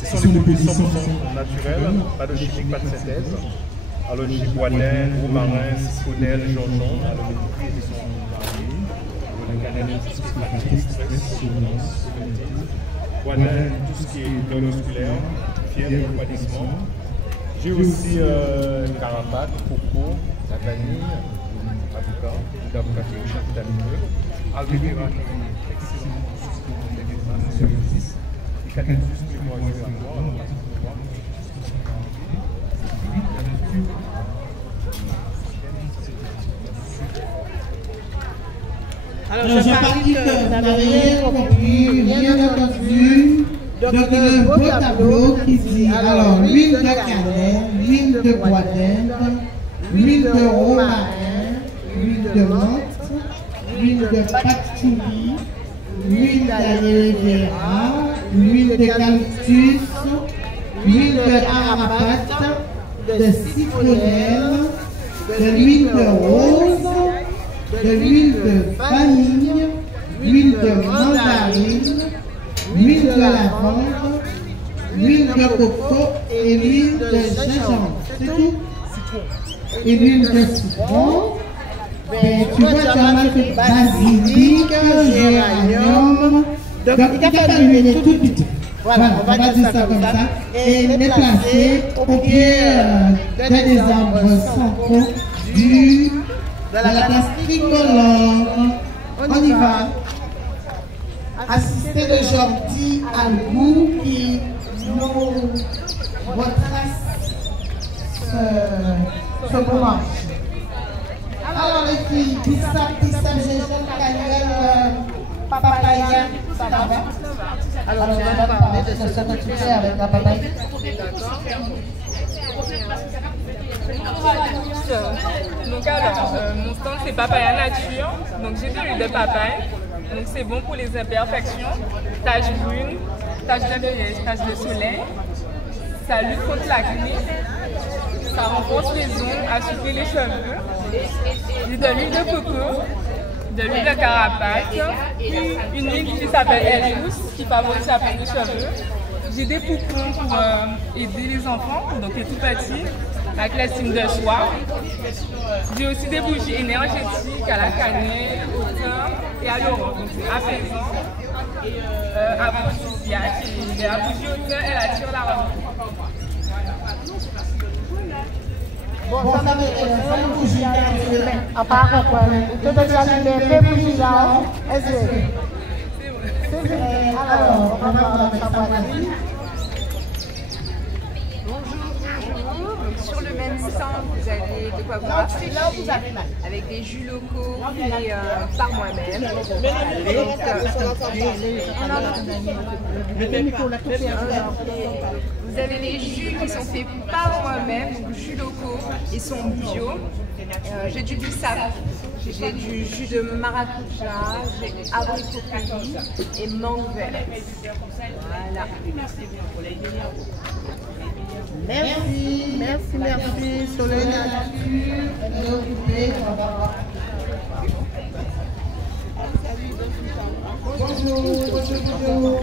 Ce sont des produits 100% naturels, pas de chimique, pas de synthèse. Alors, j'ai boisdin, romarin, citronnelle, jonjon. Alors, les prix sont variés. La cannelle, tout ce qui est express, boisdin, tout ce qui est douleur musculaire, fièvre et refroidissement. J'ai aussi carapace, coco, la vanille, avocat, l'avocat qui est riche en vitamine E, aloe vera qui est excellent pour tout ce qui est sur l'exercice, et cannabis qui est pour Alors, je parle que vous n'avez rien entendu. Donc, il y a un beau tableau qui dit, alors, l'huile de cannelle, l'huile de boisdin, l'huile de romarin, l'huile de menthe, l'huile de patchouli, l'huile d'aloe vera, l'huile d'eucalyptus, l'huile de carapace, de citronnelle, de l'huile de rose, de l'huile de vanille, l'huile de mandarine, l'huile de lavande, l'huile de coco et l'huile de gingembre. C'est tout. Et l'huile de citron. Ben, tu vois, tu as marqué basilic, géranium. Donc, il a fallu mettre tout petit. Voilà, on va dire ça comme ça. Et les placer au pied des arbres centraux de la place tricolore. On y va. Assisté de Jordi Albou qui nous retrace ce moment. Alors les filles, pissa, gingembre, cannelle, papaya, ça va? Alors on va parler de ce que tu fais avec la papaya. Donc alors, mon stand c'est papaya nature, donc j'ai de l'huile de papaye, donc c'est bon pour les imperfections, taches brunes, taches de vieillesse, taches de soleil, ça lutte contre l'acné, ça renforce les ongles, assouplit les cheveux, j'ai de l'huile de coco, de l'huile de carapace, puis une huile qui s'appelle L-Douce qui favorise la perte de cheveux. J'ai des poupons pour aider les enfants, donc les tout petits, avec l'estime de soi. J'ai aussi des bougies énergétiques à la cannelle, au thym et à l'orange, donc c'est apaisant, aphrodisiaque. Et la bougie au thym, elle attire la robe. Bon, ça m'a fait une bougie à part quoi. Tu peux allumer les bougies là, est-ce que alors, on va voir la voiture. Sur le même stand, vous avez de quoi vous racheter avec des jus locaux faits par moi-même. Vous avez les jus qui sont faits par moi-même, donc jus locaux, ils sont bio. J'ai du bissap, j'ai du jus de maracuja, j'ai abricot cueilli et mangue verte. Voilà. Merci, merci, merci. Soleil nature, elle est occupée. Bonjour, bonjour.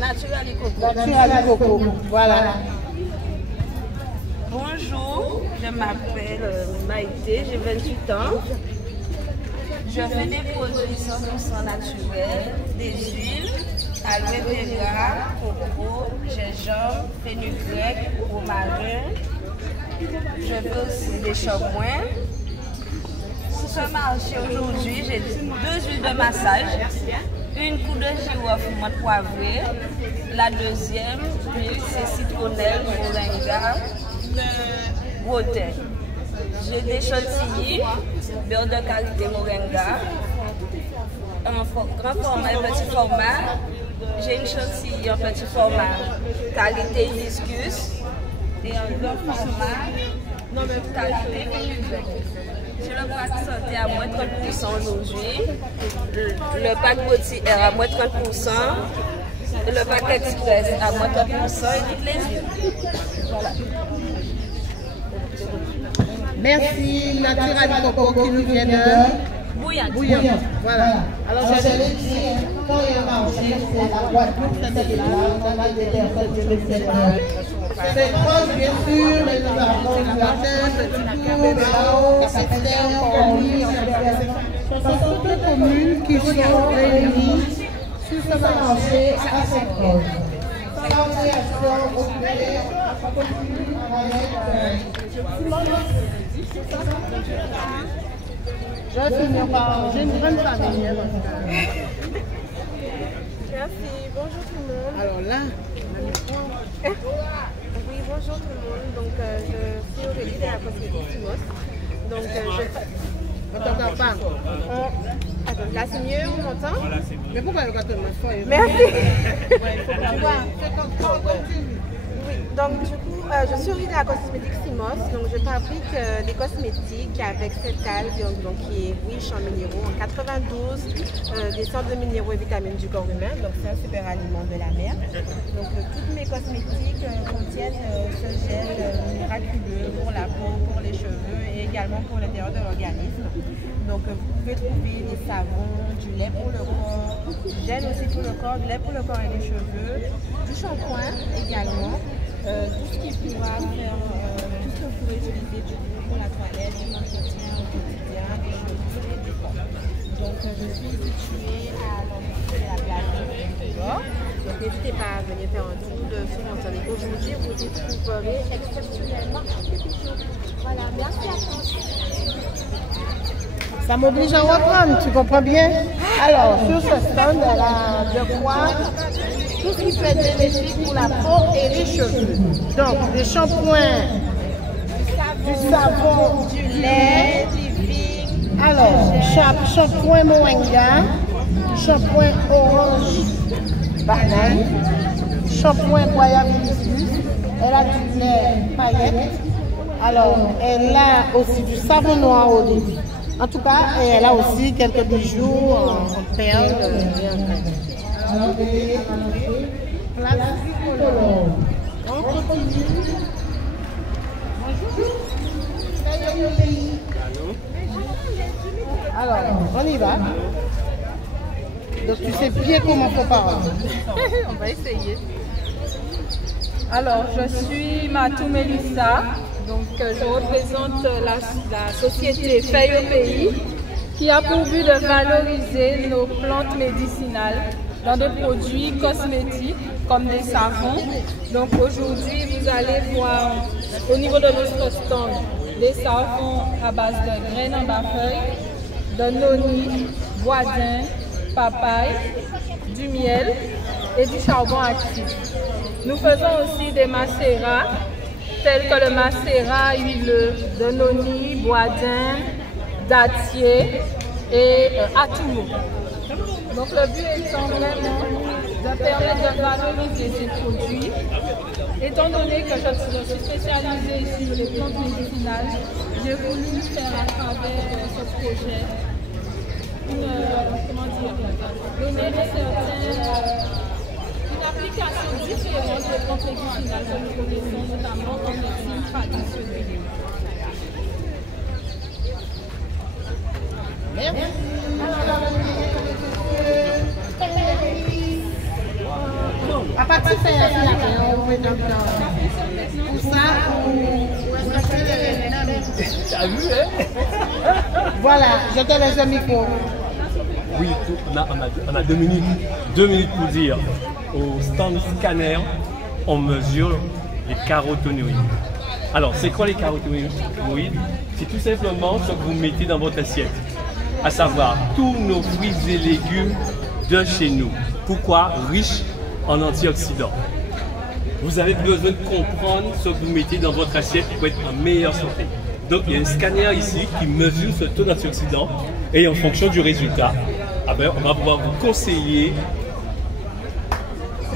Naturel Coco. Voilà. Bonjour, je m'appelle Maïté, j'ai 28 ans. Je fais des produits 100% naturels, des huiles, aloe vera, coco, gingembre, fenugrec, romarin. Je fais aussi des shampoings. Sur ce marché aujourd'hui, j'ai 2 huiles de massage, une poudre de girofle menthe poivrée, la deuxième huile c'est citronnelle, moringa, breton. J'ai des chantilly, beurre de karité moringa, un grand format et petit format. J'ai une chantilly en petit format, qualité hibiscus, et un grand format, qualité fenugrec. J'ai le pack santé à moins 30% aujourd'hui, le pack Boti est à moins 30%, et le pack express à moins 30% et toutes les huiles. Voilà. Merci Natural Coco qui nous vient de Bouillante. Voilà. Alors j'allais dire, quand il y a un marché, c'est la Guadeloupe, c'est là, on a des personnes qui le c'est proche bien sûr, mais nous avons la tête, le Tour, Béao, Capitaine, Corny, ce sont toutes les communes qui sont réunies sur ce marché à Saint-Paul. Sans création, on continue je vais finir par... J'ai une grande famille. Merci, bonjour tout le monde. Alors là, oui, bonjour tout le monde. Donc, je suis Aurélie de la cosmétique Timos. Donc, on t'entend pas. Attends, là c'est mieux, on m'entend? Mais pourquoi le gâteau de feuille? Merci. Tu vois, c'est comme ça, on continue. Oui, donc du coup, je suis Aurélie de la cosmétique Simos, donc je fabrique des cosmétiques avec cette algue donc, qui est riche en minéraux, en 92, des centres de minéraux et vitamines du corps humain, donc c'est un super aliment de la mer. Donc toutes mes cosmétiques contiennent ce gel miraculeux pour la peau, pour les cheveux et également pour l'intérieur de l'organisme. Donc vous pouvez trouver des savons, du lait pour le corps, du gel aussi pour le corps, du lait pour le corps et les cheveux, du shampoing également. Tout ce qui pourra faire, tout ce que vous pouvez utiliser pour la toilette, pour l'entretien au quotidien, des cheveux et des corps. Donc je suis située à l'entrée de la place de Dehors. Donc n'hésitez pas à venir faire un tour de ce montagne. Aujourd'hui, vous y trouverez exceptionnellement des bijoux. Voilà, merci à tous. Ça m'oblige à reprendre, tu comprends bien? Alors, sur ce stand, elle a de quoi tout ce qui peut être bénéfique pour la peau et les cheveux. Donc, des shampoings, du savon, du lait, alors, shampoing moringa, shampoing orange banane, shampoing goyave hibiscus, elle a du lait paillette, alors, elle a aussi du savon noir olive. En tout cas, elle a aussi quelques bijoux en perles et en graines. Alors, place color. On continue. Alors, on y va. Donc, tu sais bien comment faut parler. On va essayer. Alors, je suis Matou Melissa. Donc, je représente la société Feuille au Pays qui a pour but de valoriser nos plantes médicinales dans des produits cosmétiques comme des savons. Donc, aujourd'hui, vous allez voir au niveau de notre stand des savons à base de graines en bas-feuille, de noni, bois d'Inde, papaye, du miel et du charbon actif. Nous faisons aussi des macérats tels que le macérat huileux de noni, bois d'Inde, dattier et atoumo. Donc le but étant vraiment de permettre de valoriser ces produits. Étant donné que je suis spécialisée sur les plantes médicinales, j'ai voulu faire à travers ce projet donner une application différente des plantes médicinales que nous connaissons, notamment en médecine traditionnelle. Merci. À partir de voilà, je te laisse le micro. Oui, on a 2 minutes. 2 minutes pour dire. Au stand scanner, on mesure les caroténoïdes. Alors, c'est quoi les caroténoïdes? C'est tout simplement ce que vous mettez dans votre assiette. À savoir, tous nos fruits et légumes de chez nous. Pourquoi? Riches en antioxydants. Vous avez besoin de comprendre ce que vous mettez dans votre assiette pour être en meilleure santé. Donc il y a un scanner ici qui mesure ce taux d'antioxydants et en fonction du résultat, on va pouvoir vous conseiller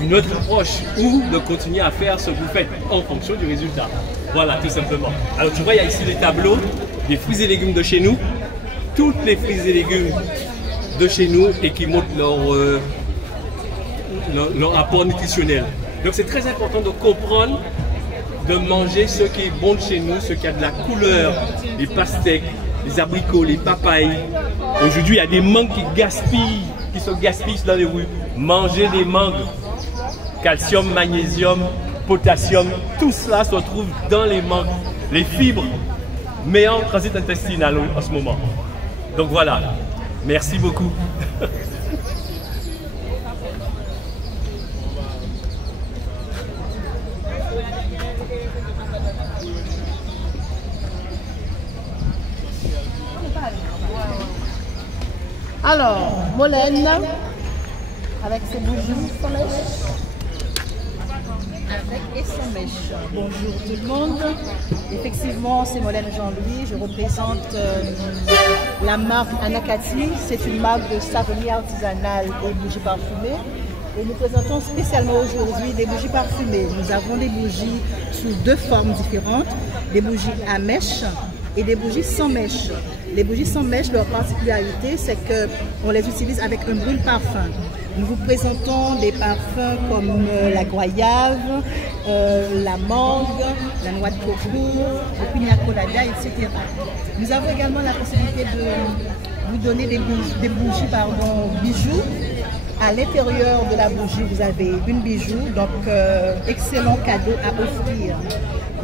une autre approche ou de continuer à faire ce que vous faites en fonction du résultat. Voilà, tout simplement. Alors tu vois, il y a ici les tableaux des fruits et légumes de chez nous, toutes les fruits et légumes de chez nous et qui montrent leur apport nutritionnel. Donc c'est très important de comprendre, de manger ce qui est bon de chez nous, ce qui a de la couleur, les pastèques, les abricots, les papayes. Aujourd'hui, il y a des mangues qui se gaspillent dans les rues. Mangez des mangues. Calcium, magnésium, potassium, tout cela se trouve dans les mangues. Les fibres, meilleur transit intestinal en ce moment. Donc voilà, merci beaucoup. Alors, Molène, avec ses bougies sans mèche. Avec et sans mèche. Bonjour tout le monde. Effectivement, c'est Molène Jean-Louis. Je représente la marque Anakati. C'est une marque de savonnerie artisanale et bougies parfumées. Et nous présentons spécialement aujourd'hui des bougies parfumées. Nous avons des bougies sous 2 formes différentes. Des bougies à mèche et des bougies sans mèche. Les bougies sans mèche, leur particularité, c'est qu'on les utilise avec un brûle parfum. Nous vous présentons des parfums comme la goyave, la mangue, la noix de coco, le pina colada, etc. Nous avons également la possibilité de vous donner des bougies bijoux. À l'intérieur de la bougie, vous avez une bijou, donc excellent cadeau à offrir.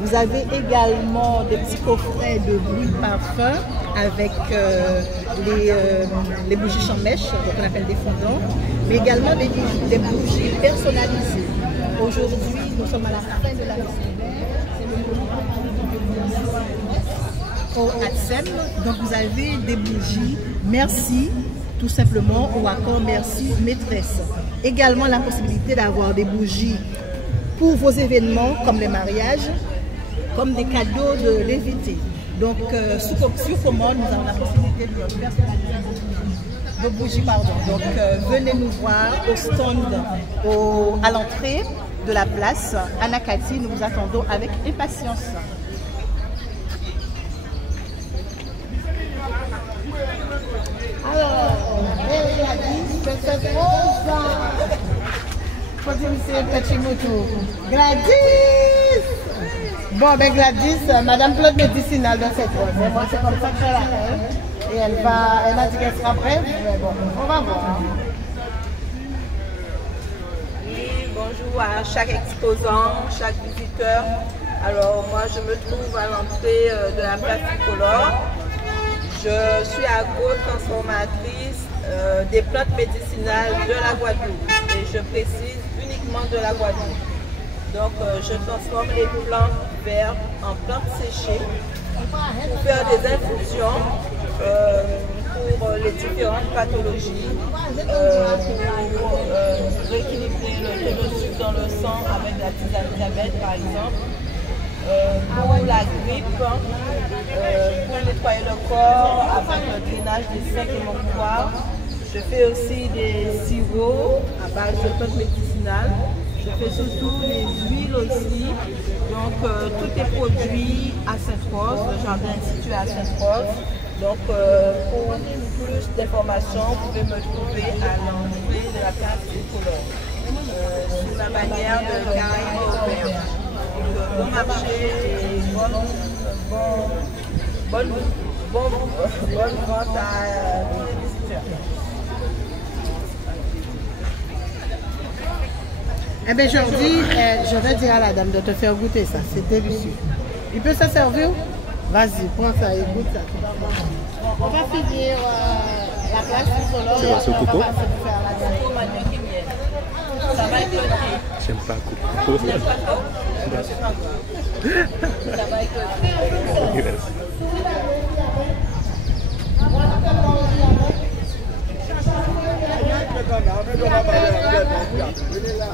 Vous avez également des petits coffrets de brûle parfum avec les bougies sans mèche, donc on appelle des fondants, mais également des bougies personnalisées. Aujourd'hui, nous sommes à la fin de la au ATSEM, donc vous avez des bougies merci, tout simplement, ou encore merci maîtresse. Également la possibilité d'avoir des bougies pour vos événements comme les mariages, comme des cadeaux de l'invité. Donc sur commande, nous avons la possibilité de personnaliser vos bougies. Donc venez nous voir au stand à l'entrée de la place Anakati. Nous vous attendons avec impatience. Alors, Gladys! Bon, ben Gladys, Madame Claude médicinale dans cette rose. Moi, c'est comme ça que je l'appelle. Et elle m'a dit qu'elle sera brève, mais bon, on va voir. Oui, bonjour à chaque exposant, chaque visiteur. Alors, moi, je me trouve à l'entrée de la place Tricolore. Je suis agro-transformatrice des plantes médicinales de la Guadeloupe. Et je précise uniquement de la Guadeloupe. Donc, je transforme les plantes vertes en plantes séchées pour faire des infusions pour les différentes pathologies, pour rééquilibrer le taux de sucre dans le sang avec la tisane diabète par exemple, pour la grippe, pour nettoyer le corps avec le drainage des seins et monctoires. Je fais aussi des sirops à base de plantes médicinales. Je fais surtout les huiles aussi. Donc tout est produit à Sainte-Rose, le jardin est situé à Sainte-Rose. Donc pour plus d'informations, vous pouvez me trouver à l'entrée de la place Tricolore, sous la bannière de Caraïbes Européens. Bon marché et bonne vente à tous les visiteurs. Eh bien, Jordi, je vais dire à la dame de te faire goûter ça. C'est délicieux. Il peut se servir? Vas-y, prends ça et goûte ça. On va finir La classe psychologue. C'est quoi ce coco? Ça va éclater. J'aime pas coco. Ça va éclater.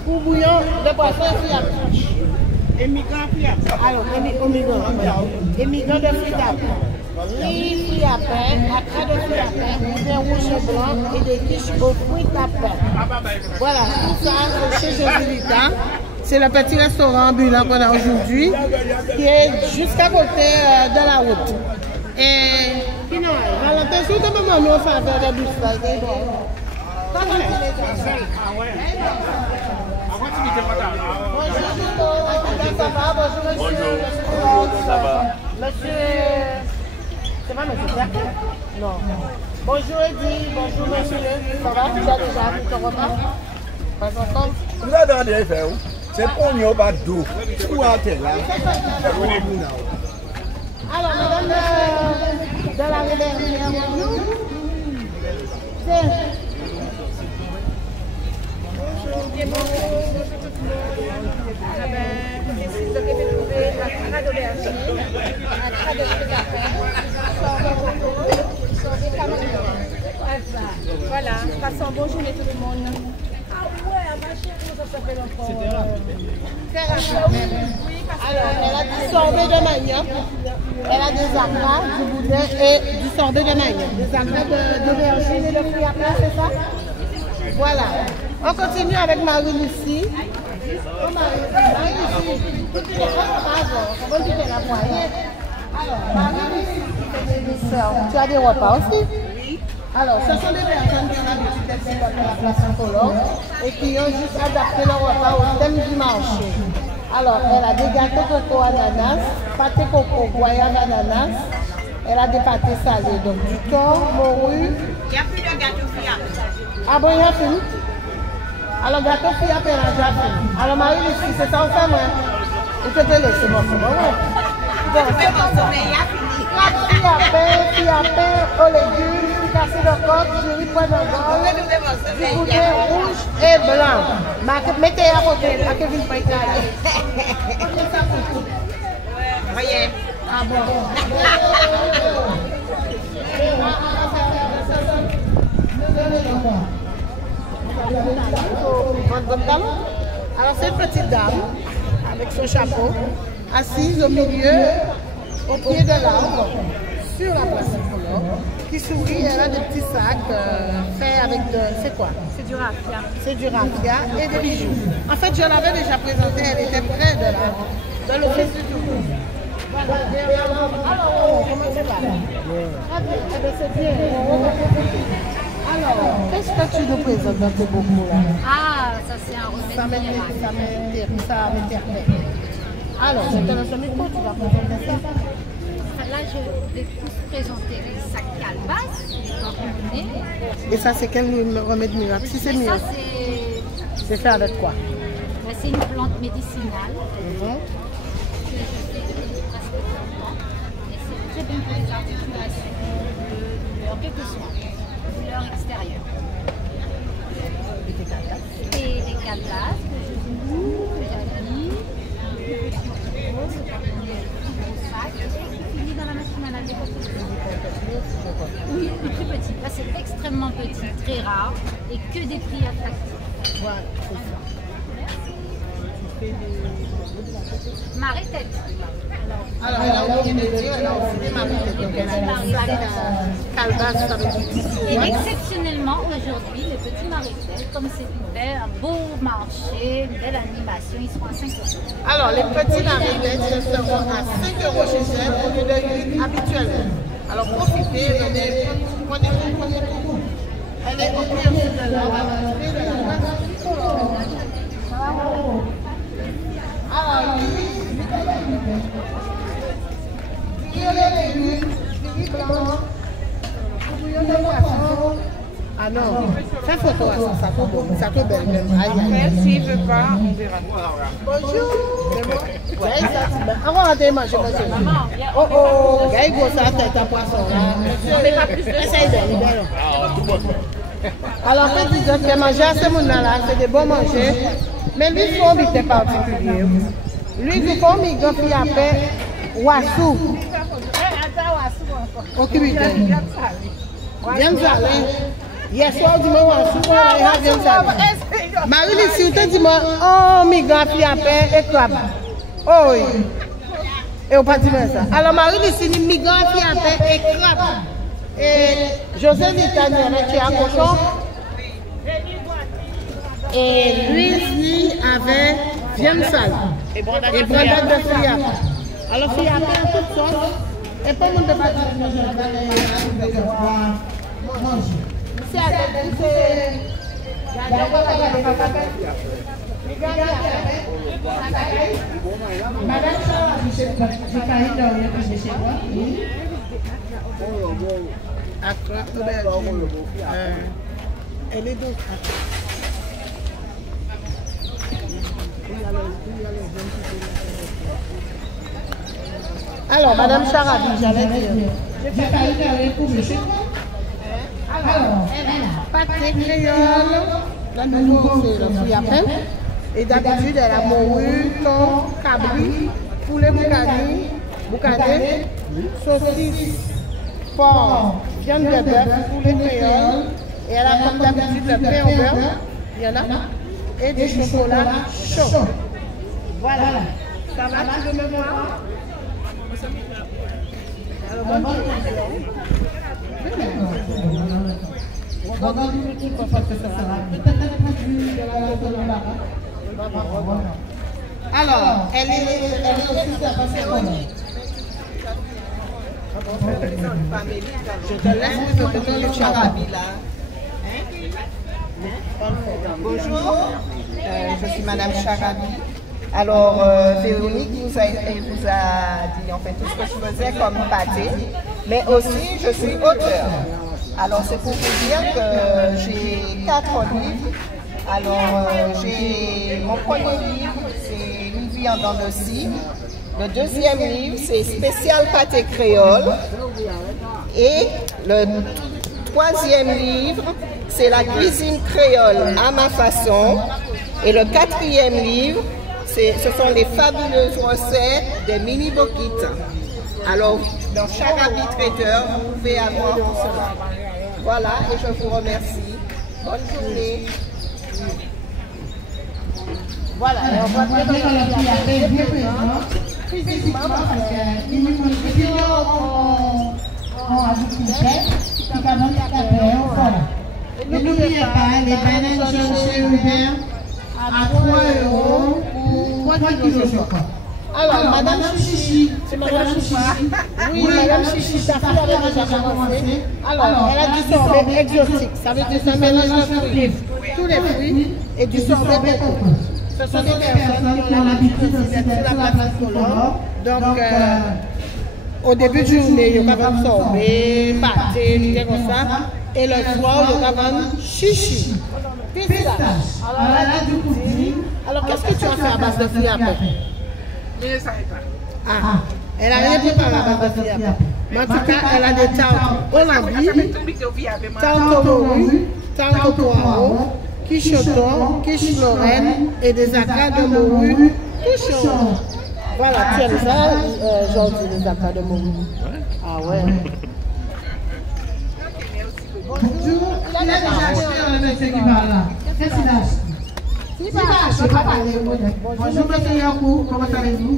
Pour bouillon de poisson qui a émigrant qui a. Alors, émigrant de fruits à pain. Riz, fruits à pain, acra de fruits à pain, vin rouge et blanc et des quiches aux fruits à pain. Voilà, tout ça, c'est chez Josilita. C'est le petit restaurant ambulant qu'on a aujourd'hui, qui est juste à côté de la route. Et, Valentin, si tu peux me faire un bus là, Bonjour, ça va? Monsieur... C'est pas monsieur Pierre? Non. Bonjour Eddy, bonjour monsieur. Ça va? Tu as déjà vu ton repas? Pas encore? Vous avez fait où? C'est pour nous pas d'eau. Où est-elle là? Alors, madame de la Rédemption, bonjour. Ici, vous avez trouvé la crade d'aubergine, la crade de fruits à pain, sorbet camembert. Voilà, passons bonne journée tout le monde. Ah ouais, ma chérie, comment ça s'appelle encore? Alors, elle a du sorbet de manioc, elle a des acras, du boudin et du sorbet de manioc. Des acras d'aubergine et de fruits à pain, c'est ça? Voilà. On continue avec Marie-Lucie. Oh, Marie-Lucie, tu ne pas avant, comment tu fais la poignée? Alors, Marie-Lucie, tu as des repas aussi? Oui. Alors, ce sont des personnes qui ont l'habitude d'être dans la place psychologue et qui ont juste adapté leur repas au thème du marché. Alors, elle a des gâteaux coco ananas, pâté coco goyave ananas, elle a des pâtés salés, donc du thon, morue. Il n'y a plus de gâteau fiable. Ah bon, il y a fini? Alors, gâteau fiable, elle a déjà fini. Alors, Marie-Lucie, c'est ça, on fait moi. Je peux te laisser, moi, c'est bon, ouais. Bon, c'est pas ça. Fille à pain, aux légumes, cassé de coque, jury, poêle de gorge, du bouquet rouge et blanc. Mettez à côté, à Kevin Païta. Voyez. Ah bon. Alors, cette petite dame, avec son chapeau, assise au milieu, au pied de l'arbre, sur la place psychologue, qui sourit. Elle a des petits sacs faits avec de... C'est quoi? C'est du raffia. C'est du raffia et des bijoux. En fait, je l'avais déjà présentée, elle était près de l'office du tout. Voilà. Alors, comment c'est là? C'est bien. Alors, qu'est-ce que tu nous présentes dans tes bocaux là? Ah, ça c'est un remède miracle. Ça m'interpelle. Alors, je te laisse le micro, tu vas présenter ça. Là, je vais tous présenter les sacs calebasse. Et ça, c'est quel remède miracle? Si c'est miracle. Ça, c'est fait avec quoi? C'est une plante médicinale. Que je fais depuis presque 30 ans. Et c'est très bien pour les articulations, de douleur, quel que soit. Douleur extérieure. Et les calebasse que je loue, que j'habille, un petit gros sac, et qui finit dans la machine à laver. Oui, le plus petit. Là, c'est extrêmement petit, très rare, et que des prix attractifs. Voilà, c'est ça. Marie-tête. Alors, elle a oublié de dire, elle a aussi des marie-têtes. Donc, elle a un sac à calebasse avec du tissu. Et exceptionnellement, aujourd'hui, les petits marie-têtes, comme c'est ouvert, un beau marché, une belle animation, ils seront à 5 €. Alors, les petits marie-têtes seront à 5 € chez elle au lieu de 8 habituellement. Alors, profitez, venez, prenez le premier coup. Elle est au pied de la alors, les légumes, riz blanc, bouillon de poisson. Ah non, fais photo. ça peut belle même. S'il ne veut pas, on verra. Bonjour. Avant de manger, oh, Gaï, ça tête à poisson. Essaye de libérer. Alors, petit Dieu, qui a mangé à ce moment-là, c'est de bon manger. Mais lui, il faut un particulier. Lui, il faut un gaffi à paix, Wassou. Ok, oui, bien salé. Hier soir, dis-moi, Wassou, bien salé. Marie, si tu dis-moi, oh, mi gaffi à paix et crabe. Oh, oui. Et on pas dire ça. Alors, Marie, si mi gaffi à paix et crabe. Et José d'Italie, tu as un cochon. Et lui avait viande sale et brandade de friable. Alors, friable en toute sorte. Et pas mon débat de manger. C'est à Madame Sarah, j'ai failli dormir parce que chez moi. Elle est donc. Alors, Madame Charabi, j'allais dire. J'ai failli dormir pour le chez moi. Alors, pâté créole, la nouveau c'est le fruit à peine. Et d'habitude, elle a morue, thon, cabri, poulet boucané, saucisse, porc, viande de bœuf, poulet créole. Et elle a comme d'habitude le pain au beurre, il y en a, et du chocolat chaud. Voilà. Ça va, tu veux me voir? Alors, elle est aussi sa passion. Je te laisse me donner le charabi là. Bonjour, je suis Madame Charabi. Alors, Véronique vous a dit en fait tout ce que je faisais comme pâté, mais aussi je suis auteur. Alors, c'est pour vous dire que j'ai 4 livres. Alors, j'ai mon premier livre, c'est Une vie en dents de scie. Le deuxième livre, c'est Spécial pâté créole. Et le troisième livre, c'est La cuisine créole à ma façon. Et le quatrième livre, ce sont les fabuleuses recettes des mini boquites. Alors, dans chaque traiteur, vous pouvez avoir tout cela. Voilà, et je vous remercie. Bonne journée. Voilà, et on va faire physiquement parce que on ajoute une tête, qui va monter voilà. Et n'oubliez pas, les bananes chez Hubert à 3 € pour 3 kilos de chocolat. Alors, Madame Chichi, c'est Madame Chichi. Oui, Madame Chichi, sa fille avait déjà commencé. Alors, elle a du sorbet exotique. Ça veut dire que ça mélange tous les fruits et du sorbet de coco. Ce sont des personnes qui ont l'habitude d'être sur la place colore. Donc, au début de journée, il y a un sorbet, pâté, tout comme ça. Et le soir, il y a un chichi. Pistache. Alors, elle a du pudding. Alors, qu'est-ce que tu as fait à base de fruits après? Je ne savais pas. Ah, elle a rien préparé à base de fruits après. Mais en tout cas, elle a des tartes au lambi, tartes au morue, tartes au poireau, quiche au thon, quiche lorraine et des acras de morue tout chaud. Voilà, tu aimes ça, aujourd'hui, les acras de morue? Ah ouais. Bonjour. Il a déjà acheté le monsieur qui parle là. Qu'est-ce qu'il a acheté? Je ne sais pas parler. Bonjour, monsieur Yakou, comment allez-vous?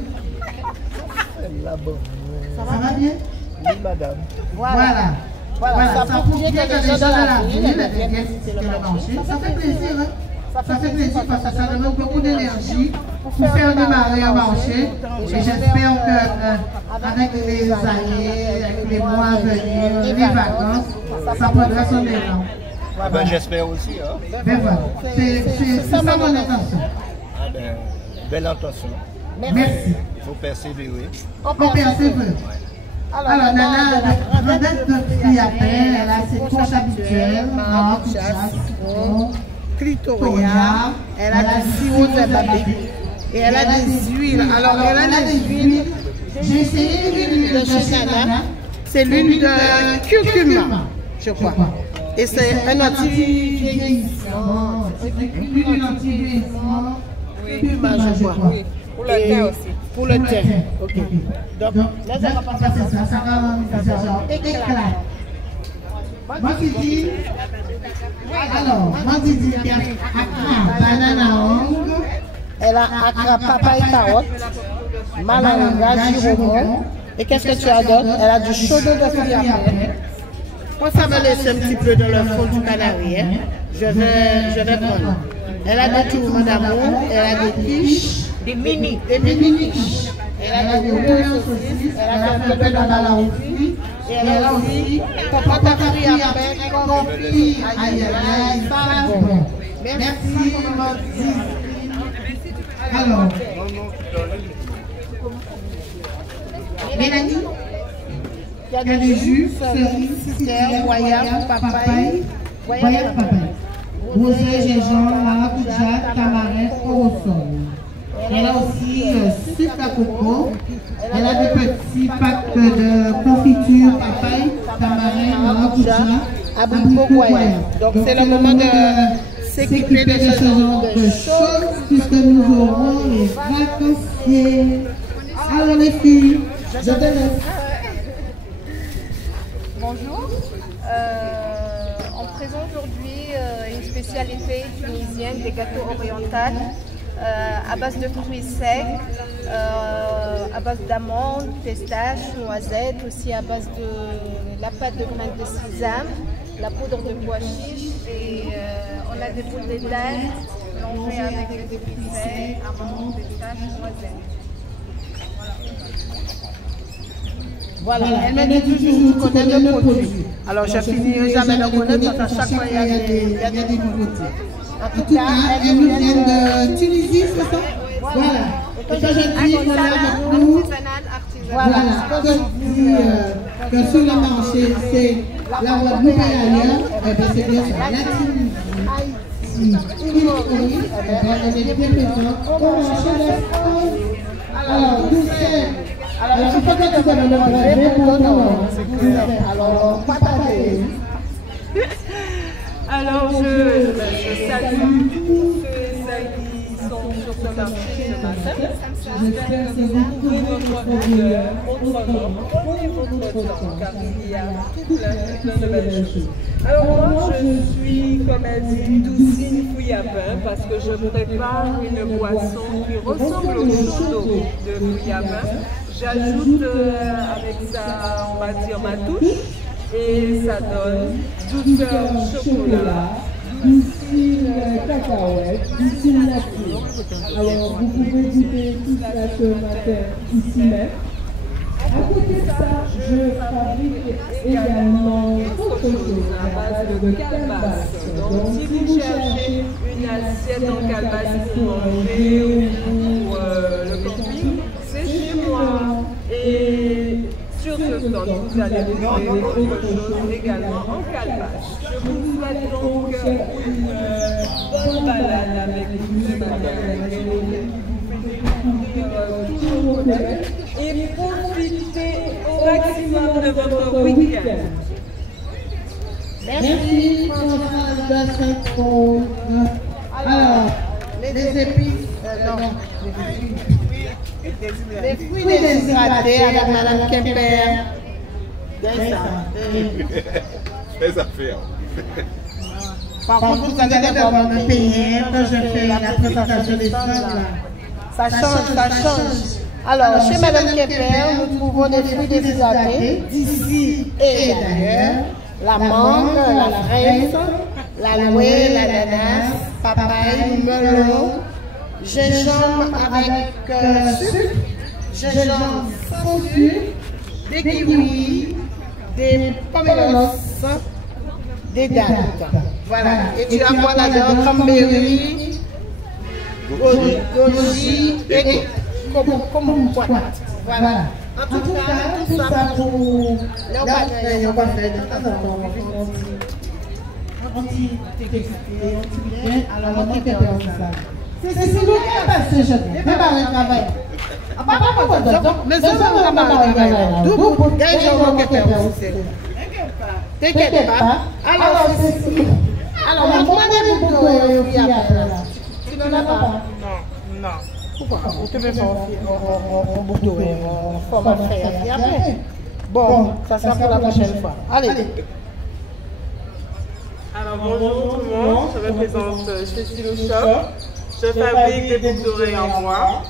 Ça va bien? Oui, madame. Voilà. Voilà, ça prouve qu'il y a des gens dans la ville, c'est le marché. Ça fait plaisir, hein? Ça fait plaisir parce que ça demande beaucoup d'énergie pour faire démarrer un marché. Et j'espère qu'avec les années, avec les mois à venir, les vacances, ça prendra son élan. Ben, j'espère aussi. Hein. Ben voilà, c'est ça mon intention. Ah ben, belle intention. Merci. Il faut persévérer. On persévère. Alors, Nana, la grandette de fruits à pain, elle a ses couches habituelles, maracuja, citron, clitoria, elle a du sirop d'herbe et elle a des huiles. Alors, elle a des huiles. J'ai essayé l'huile de chez Nana. C'est l'huile de curcuma, je crois. Et c'est un anti-vieillissement. L'huile anti-vieillissement. Curcuma, je crois. Pour le teint aussi. Pour le teint, ok. Donc, là, ça va passer ça va genre éclat. Moi, qui dis, alors, moi, qui dis qu'il y a Accra, banana ongle. Elle a Accra, papaye, carotte, malanga, giromon. Et qu'est-ce que tu as d'autre? Elle a du chaudon de fruits à pain. Quand ça va laisser un petit peu dans le fond du canari, hein, je vais prendre. Elle a des tourments d'amour, elle a des quiches, des mini quiches. Elle a des bouillons saucisses, elle a un peu de la aussi. Et elle a aussi papa fruits à pain, confit, aïe aïe, ça bon. Merci, Mardi. Alors, Mélanie, il y a des jus, cerises, citerne, guayave, papaye, rosé, gingembre, maracuja, tamarin, corosol. Elle a aussi sucre à coco. Elle a des petits packs de confiture, papaye, tamarin, maracuja, abricot, guayave. Donc c'est le moment de s'équiper de ce genre de choses puisque nous aurons les vacanciers. Alors les filles, je te laisse. Bonjour. On présente aujourd'hui une spécialité tunisienne des gâteaux orientaux à base de fruits secs, à base d'amandes, pistaches, noisettes, aussi à base de la pâte de graines de sésame, la poudre de pois chiches et on a des boules de dinde mélangées avec des fruits secs, amandes, pistaches, noisettes. Voilà, elle m'a dit toujours de connaître le produit. Alors, je finirai jamais de connaître parce qu'à chaque fois, il y a des nouveautés. En tout cas, elles nous viennent de Tunisie, c'est ça? Voilà. Et quand je dis qu'on a avec nous, voilà, quand je dis que sur le marché, c'est la Guadeloupe et ailleurs, c'est bien ça. La Tunisie, Haïti, on est bien présents. Comment chez les femmes? Alors, vous savez. Alors, je crois que tu vas me brevet pour nous. Alors, partagez. Alors, je salue tous ceux qui sont sur ce marché ce matin. J'espère que vous trouvez votre bonheur autrement. Prenez votre temps, car il y a plein de belles choses. Alors, moi, je suis, comme elle dit, Doucine Fouillapin, parce que je prépare une boisson qui ressemble au chaudot de Fouillapin. J'ajoute avec ça, on va dire, ma touche et ça donne douceur chocolat, Doucine cacahuète, Doucine nature. Alors vous pouvez goûter tout ça ce matin ici même. À côté de ça, je fabrique également autre chose à base de calebasse. Donc si vous cherchez une assiette en calebasse pour manger ou pour le camping, c'est chez moi. Et sur ce stand, vous allez trouver autre chose également en calebasse. Je vous souhaite donc une bonne balade avec vous et profitez au maximum de votre week-end. Merci Françoise de Saint-Paul. Alors, les épices, non, les fruits déshydratés avec Madame Kemper. Fais affaire. Par contre, vous allez devoir me payer quand je fais la présentation des femmes. Ça change, ça change. Alors, chez Madame Kemper, nous trouvons des fruits déshydratés d'ici et d'ailleurs. La mangue, la fraise, la noix, l'ananas, papaye, melon, gingembre avec sucre, gingembre sans sucre, des kiwis, des pomelos, des dattes. Voilà. Et tu as quoi là-dedans? Cranberry, goji et comme boîte. Voilà. En tout cas, tout ça pour là, on va faire de temps en temps, on dit bien, alors on fait ça. C'est ce qu'on passe, je ne vais pas travailler. Mais ça, on va travailler. Donc, il y a des gens qui font aussi. T'inquiète pas. Alors, alors, on va demander pour toi. Tu n'en as pas? Non, non. Pourquoi? On te fait faire un bouton, on forme un frère. Et après, bon, ça sera pour la prochaine fois. Allez. Alors bonjour tout le monde, je me présente chez Silo Shop. Je fabrique des boucles d'oreilles en bois.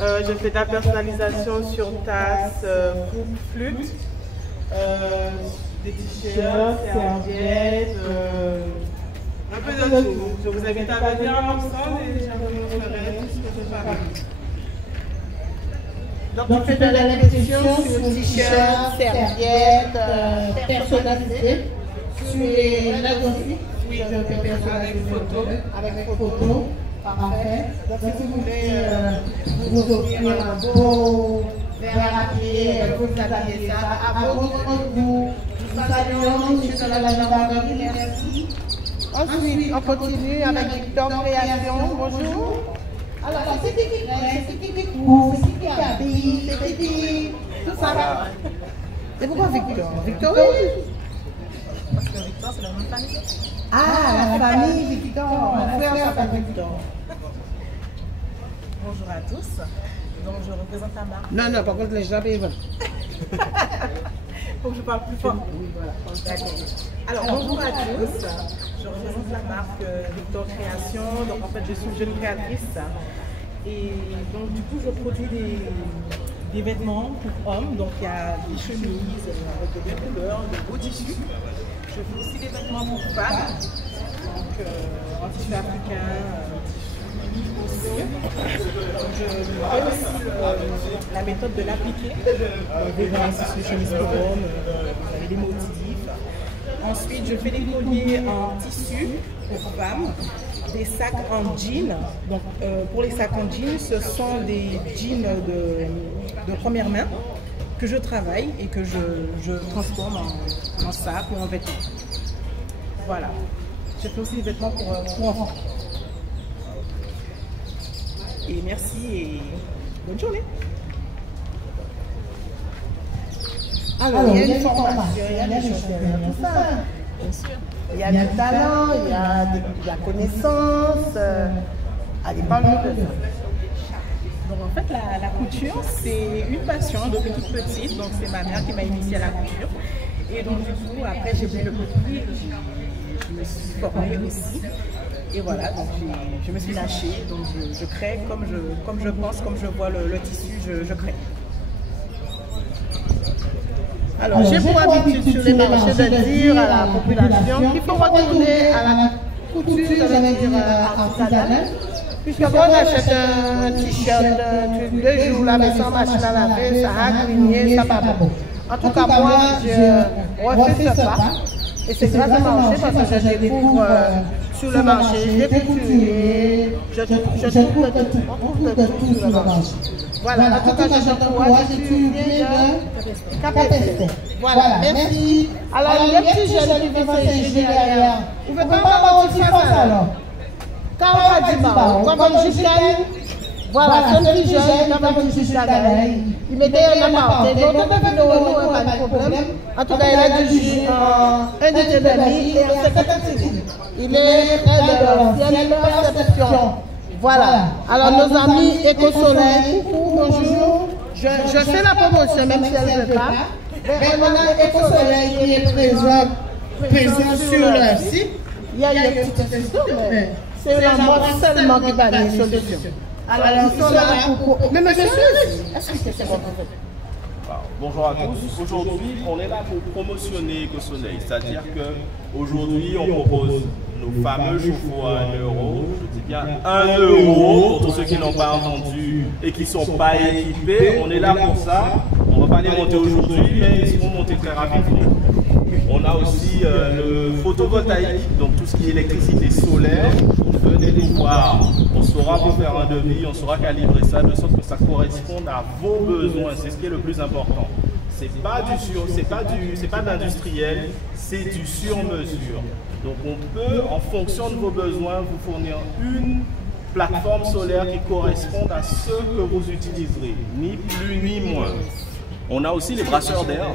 Je fais de la personnalisation sur tasses, coupes, flûtes, des t-shirts, serviettes, un peu de tout. Je vous invite à venir ensemble et je vous montrerai tout ce que je fabrique. Donc, tu fais de la répétition sur t-shirts, serviettes, personnalisées. Sur les réseaux aussi? Oui, je fais avec photo. Avec photo, parfait. Donc, si vous voulez vous offrir un beau verre à pied, vous habillez ça à votre goût. Nous saluons M. Salamanabari, merci. Ensuite, on continue avec Victor Création. Bonjour. Alors, c'est qui court, c'est qui habille, c'est qui tout ça. Et pourquoi Victor? Victor, oui. Parce que Victor, c'est la même famille. Ah, la famille Victor. Mon frère s'appelle Victor. Bonjour à tous. Donc, je représente la marque. Non, par contre, les gens peuvent. Faut que je parle plus fort. Oui, voilà. Alors, bonjour à tous. Je représente la marque Victor Création. Donc, en fait, je suis une jeune créatrice. Et donc, du coup, je produis des vêtements pour hommes. Donc, il y a des chemises avec de belles couleurs, de beaux tissus. Je fais aussi des vêtements pour femmes. Donc, en tissu africain, aussi. Je fais aussi la méthode de l'appliquer. Des chemises pour hommes, vous avez des motifs. Ensuite, je fais des colliers en tissu pour femmes, des sacs en jean. Donc, pour les sacs en jean, ce sont des jeans de première main que je travaille et que je transforme en sac ou en vêtements. Voilà. Je fais aussi des vêtements pour enfants. Et merci et bonne journée. Alors, il y a une formation, il y a des choses derrière tout ça. Bien sûr. Il y a du talent, il y a de la connaissance. Allez, parle-nous de ça. Donc en fait, la couture, c'est une passion depuis toute petite. Donc c'est ma mère qui m'a initiée à la couture. Et donc du coup, après j'ai pris le produit, je me suis formée aussi. Et voilà, donc je me suis lâchée. Donc je crée comme je pense, comme je vois le tissu, je crée. Alors, j'ai pour habitude sur les marchés de dire à la population qu'il faut retourner à la couture, ça veut dire artisanale. Puisque quand on achète un t-shirt, 2 jours lavé sans machine à laver, ça a grigné, ça va pas bon. En tout cas, moi, je refais ce pas. Et c'est grâce au marché parce que je découvre sur le marché, les couturiers, je trouve de tout, on trouve de tout sur le marché. Voilà, en tout cas, je t'encourage si tu viens de Cap-Esté. Voilà, merci. Alors, les petits jeunes qui vivent ces derrière, vous ne pouvez pas avoir aussi face alors. Quand on va dire, comme jusqu'à voilà, c'est un petit jeune, quand on va jusqu'à il mettait un appart. Et donc, on peut faire pas de problème. En tout cas, il a dit un de tes amis et un secrétaire civil. Il est très de l'ancienne perception. Voilà. Alors, nos amis Éco-Soleil, coucou, bonjour. Je fais la promotion, même si elle ne veut pas. Mais on a Éco-Soleil qui est présent sur leur site. Il y a des petites questions, mais c'est la mode seulement qui va des solutions. Alors, ils sont là pour... Mais monsieur, est-ce que c'est bon? Bonjour à tous. Aujourd'hui, on est là pour promotionner Éco-Soleil. C'est-à-dire qu'aujourd'hui, on propose nos fameux chauffe-eau à 1 €. Je dis bien 1 € pour tous ceux qui n'ont pas entendu et qui ne sont pas équipés. On est là pour ça. On ne va pas les monter aujourd'hui, mais ils seront montés très rapidement. On a aussi le photovoltaïque, donc tout ce qui est électricité solaire. Venez nous voir. On saura vous faire un devis, on saura calibrer ça de sorte que ça corresponde à vos besoins. C'est ce qui est le plus important. C'est pas de l'industriel, c'est du sur-mesure. Donc on peut, en fonction de vos besoins, vous fournir une plateforme solaire qui corresponde à ce que vous utiliserez, ni plus ni moins. On a aussi les brasseurs d'air.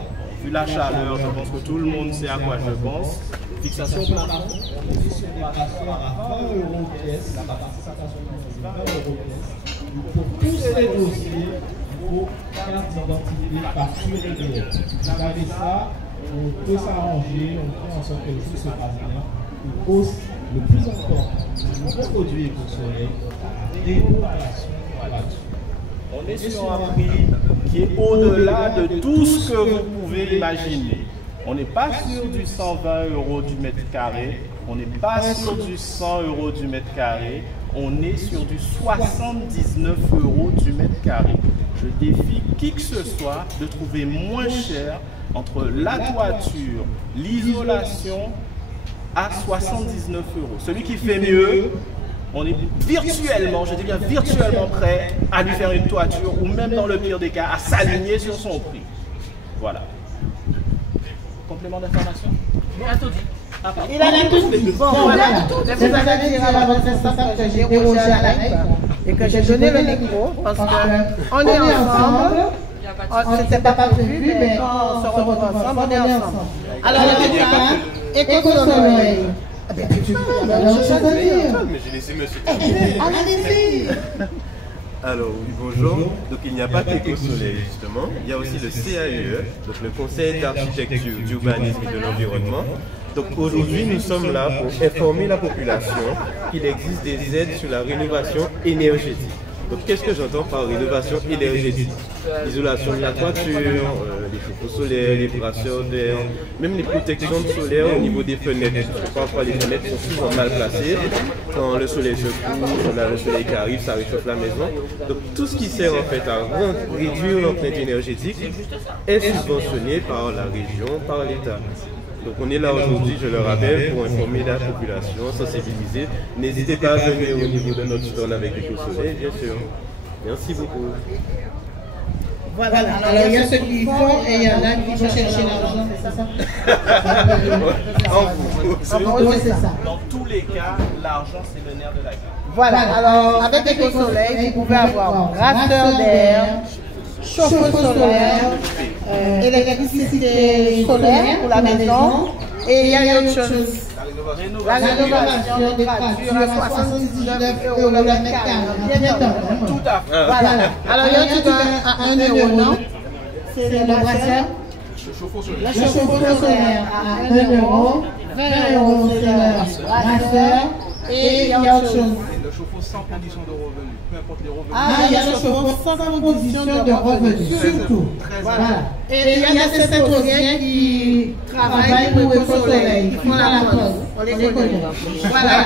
Vu la chaleur, je pense que tout le monde sait à quoi je pense. Fixation plafond. On est sur des brasseurs à 20 € pièce. La participation est 20 € pièce. Pour tous ces dossiers, vos cartes d'identité, facture et délai. Vous avez ça, on peut s'arranger, on fait en sorte que les choses se passent bien. Et aussi, le plus important, nos produits éco-soleil, la rénovation gratuite. On est sur un prix qui est au-delà de tout ce que vous pouvez imaginer. On n'est pas sur du 120 € du mètre carré, on n'est pas sur du 100 € du mètre carré, on est sur du 79 € du mètre carré. Je défie qui que ce soit de trouver moins cher entre la toiture, l'isolation à 79 €. Celui qui fait mieux, on est virtuellement, je dis bien virtuellement prêt à lui faire une toiture ou même dans le pire des cas, à s'aligner sur son prix. Voilà. Complément d'information? Il a tout dit. Il a tout dit. Bon, voilà. Je vous avais dit à votre responsable que j'ai dérogé à la règle et que j'ai donné le micro parce qu'on est ensemble. C'était pas prévu, mais quand on se retrouve ensemble, on est ensemble. Alors, le médecin, éco-soleil. Mais j'ai laissé monsieur. Allez-y. Alors oui, bonjour. Donc il n'y a pas qu'Éco-Soleil justement, il y a aussi le CAUE, donc le Conseil d'architecture, d'urbanisme et de l'environnement. Donc aujourd'hui nous sommes là pour informer la population qu'il existe des aides sur la rénovation énergétique. Donc qu'est-ce que j'entends par rénovation énergétique? L'isolation de la toiture, les chauffe-eau solaires, les brasseurs d'air, même les protections solaires au niveau des fenêtres. Parce que parfois les fenêtres sont souvent mal placées. Quand le soleil se couche, on a le soleil qui arrive, ça réchauffe la maison. Donc tout ce qui sert en fait à réduire l'empreinte énergétique est subventionné par la région, par l'État. Donc on est là aujourd'hui, je le rappelle, pour informer la population, sensibiliser. N'hésitez pas à venir au niveau de notre stand avec Éco-Soleil, bien sûr. Merci beaucoup. Voilà, alors il y a ceux qui font et il y en a qui vont chercher l'argent, c'est ça? C'est ça. Dans tous les cas, l'argent c'est le nerf de la guerre. Voilà, alors avec Éco-Soleil, vous pouvez avoir brasseur d'air, chauffe-eau solaire, électricité solaire pour la maison, et il y a autre chose. La rénovation des toitures à 79 € le mètre carré. Tout à fait. Voilà. Alors il y a un truc à 1 €, non? C'est le brasseur. Le chauffe-eau solaire à 1 €, 20 € c'est le brasseur, et il y a autre chose. Le chauffe-eau sans condition de revenu, peu importe les revenus. Ah, il y a le chauffe-eau sans condition de revenu, surtout. Voilà. Et il y a ces Saint-Aurien qui travaillent pour Éco-Soleil, qui font la pause. On les connaît. Voilà.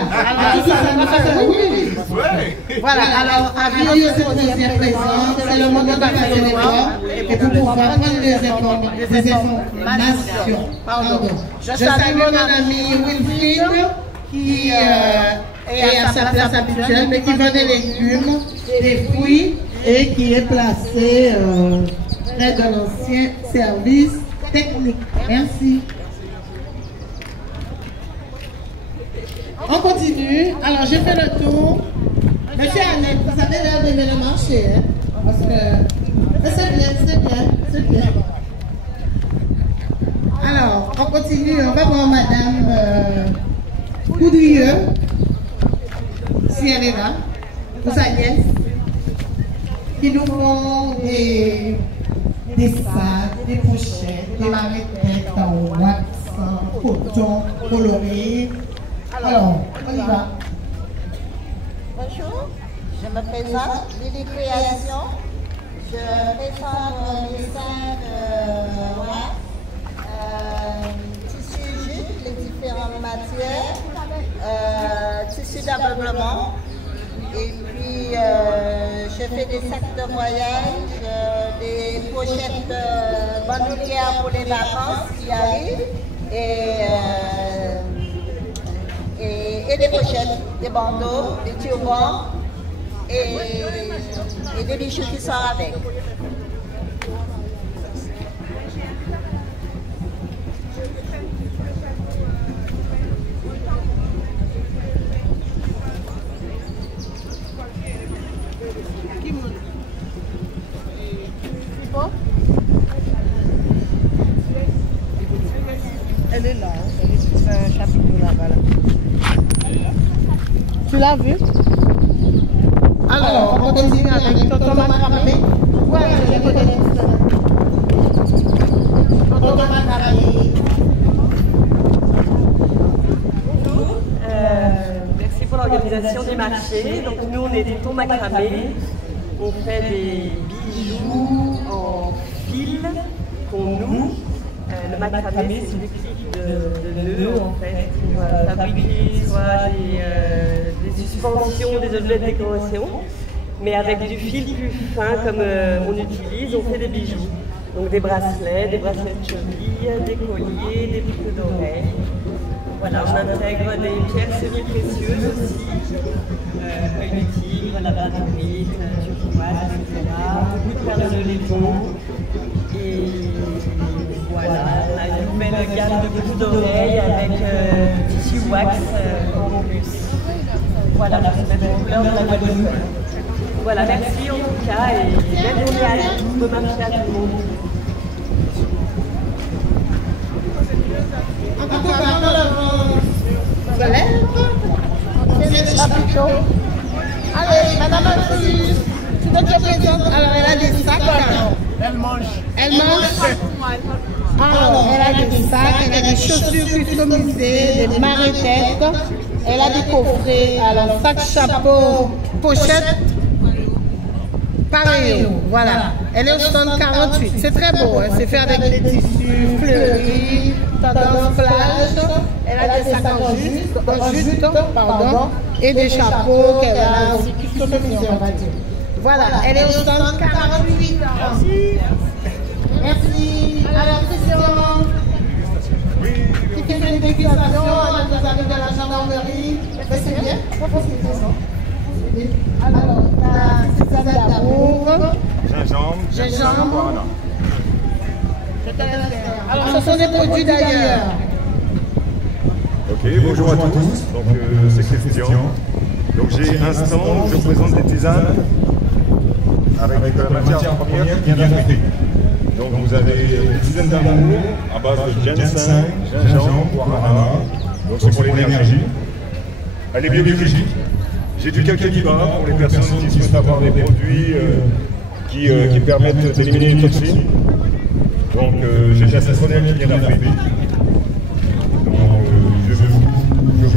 Voilà. Alors, avis de Saint-Aurien présent, c'est le moment de passer les voix et pour pouvoir prendre des informations. Pardon. Je salue mon ami Wilfried qui est à sa place habituelle, mais qui vend des légumes, des fruits et qui est placé près de l'ancien service technique. Merci. On continue. Alors, j'ai fait le tour. Monsieur Annette, vous avez l'air d'aimer le marché, hein? Parce que c'est bien. Alors, on continue. On va voir Madame Coudrieux, si elle est là, pour sa nièce, qui nous font des sacs, des pochettes, des marionnettes en wax, en coton, coloré. Alors, on y va. Bonjour, je me présente, Lily Création. Je présente les sacs wax, tissu jute, les différentes matières, tissu d'ameublement. Et puis, je fais des sacs de voyage, des pochettes bandoulières pour les vacances qui arrivent, et des pochettes, des bandeaux, des turbans, et des bijoux qui sortent avec. Elle est là, elle est sur un chapiteau là-bas. Là. Tu l'as vu? Alors, on continue avec Tonton Macramé. Ouais, je l'ai connu. Tonton Macramé. Merci pour l'organisation du marché. Donc nous, on est Tonton Macramé. On fait des bijoux en fil qu'on noue. Le macramé, c'est le type de nœud en fait pour fabriquer soit des suspensions, des objets de décoration, mais avec du fil plus fin comme on utilise, on fait des bijoux. Donc des bracelets de cheville, des colliers, des boucles d'oreilles. Voilà, on intègre des pierres semi-précieuses aussi, feuilles de tigre, labradorite, turquoise, etc. Beaucoup de perles de laiton. Et voilà, on a une nouvelle gamme de boucles d'oreilles avec tissu wax en plus. Voilà, la couleur de la Guadeloupe. Voilà, merci en tout cas et belle journée à tous, bon marché à tout le monde. Allez, madame Anthony, tu te présentes. Alors, elle a des sacs. Elle mange. Elle mange. Alors, elle a des sacs, elle a des chaussures customisées, des marées-têtes. Elle a des coffrets, alors sac, chapeau, pochette. Pareil, voilà. Elle est au stand 48. C'est très beau, hein. C'est fait avec des tissus fleuris, tendance plage. Elle a des sacs en jute, pardon, et des chapeaux qu'elle a aussi customisés, on va dire. Voilà, elle est au stand 48. Merci. Merci. Alors, question. Qui fait une dégustation, nous avons de la gendarmerie. C'est bien. Alors, la salade d'amour. Gingembre. Alors, ce sont des produits d'ailleurs. Ok, bonjour à tous. Donc, c'est Christian. Donc, j'ai un stand où je présente des tisanes avec la matière première qui vient d'Afrique. Donc, vous avez une tisane d'amour à base de ginseng, gingembre, guarana. Donc, c'est pour l'énergie. Elle est biologique. J'ai du cacabiba pour les personnes qui souhaitent avoir des produits qui permettent d'éliminer une toxine. Donc j'ai de la citronnelle qui vient d'Afrique. Donc je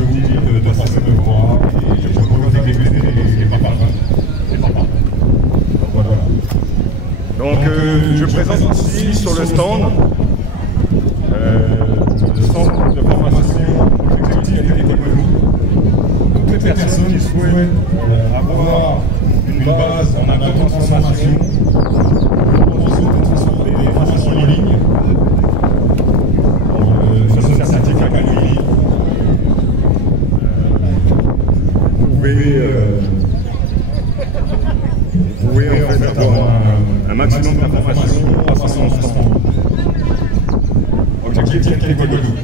vous dis de passer me voir et je vous propose de déguster les papas. Donc voilà. Donc je présente aussi sur le stand le centre de formation exécutive à l'économie. Toutes les personnes qui souhaitent avoir une base en agro-transformation, des formations en ligne, sur ce certificat gratuit, vous pouvez en fait avoir un maximum d'informations grâce à son stand. Objectif qualité Guadeloupe.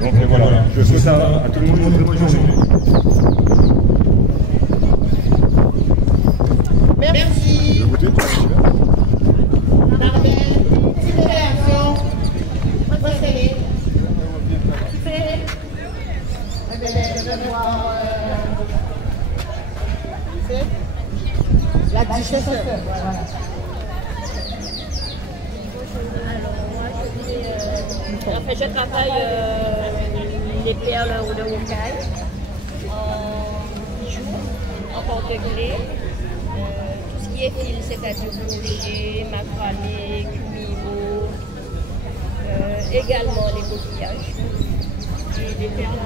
Donc voilà, je souhaite à tout le monde une très bonne journée. Merci. Petite réaction. Procédez. Je vais voir la duchesse. Voilà. En fait, je travaille les perles ou le rocaille en bijoux, en porte-clés, tout ce qui est fil, c'est-à-dire crochet, macramé, cumimo, également les coquillages et les perles.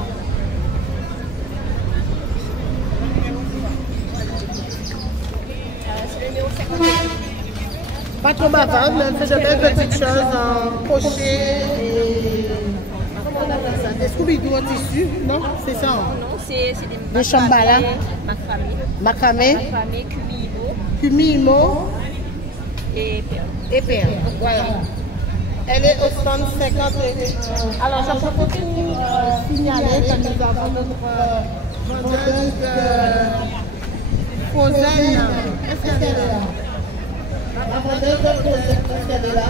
C'est le numéro 50. Pas trop bavarde, mais elle fait de belles petites choses en crochet et Des Scooby-Doo en tissu, non? C'est ça? Non, c'est des chambala. Macramé. Macramé. Cumi-Imo. Cumi-Imo. Et perle. Et perle, voilà. Elle est au stand 50. Alors, je peux vous signaler que nous avons notre vendeuse Frozen. Est-ce qu'elle est là? La vendeuse de Frozen, est-ce qu'elle est là?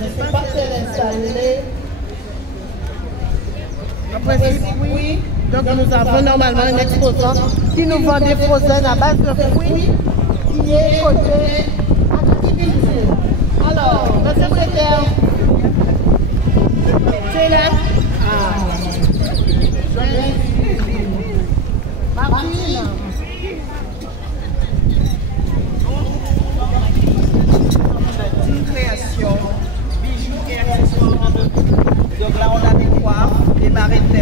Je ne sais pas si elle est installée. Après, oui. Donc, nous avons normalement un exposant qui nous vend des Frozen à base de fruits qui est côté agriculture. Alors, le secrétaire, tu es là? Martine. Une création, bijoux et accessoires. Donc là, on a des coiffes, des barrettes,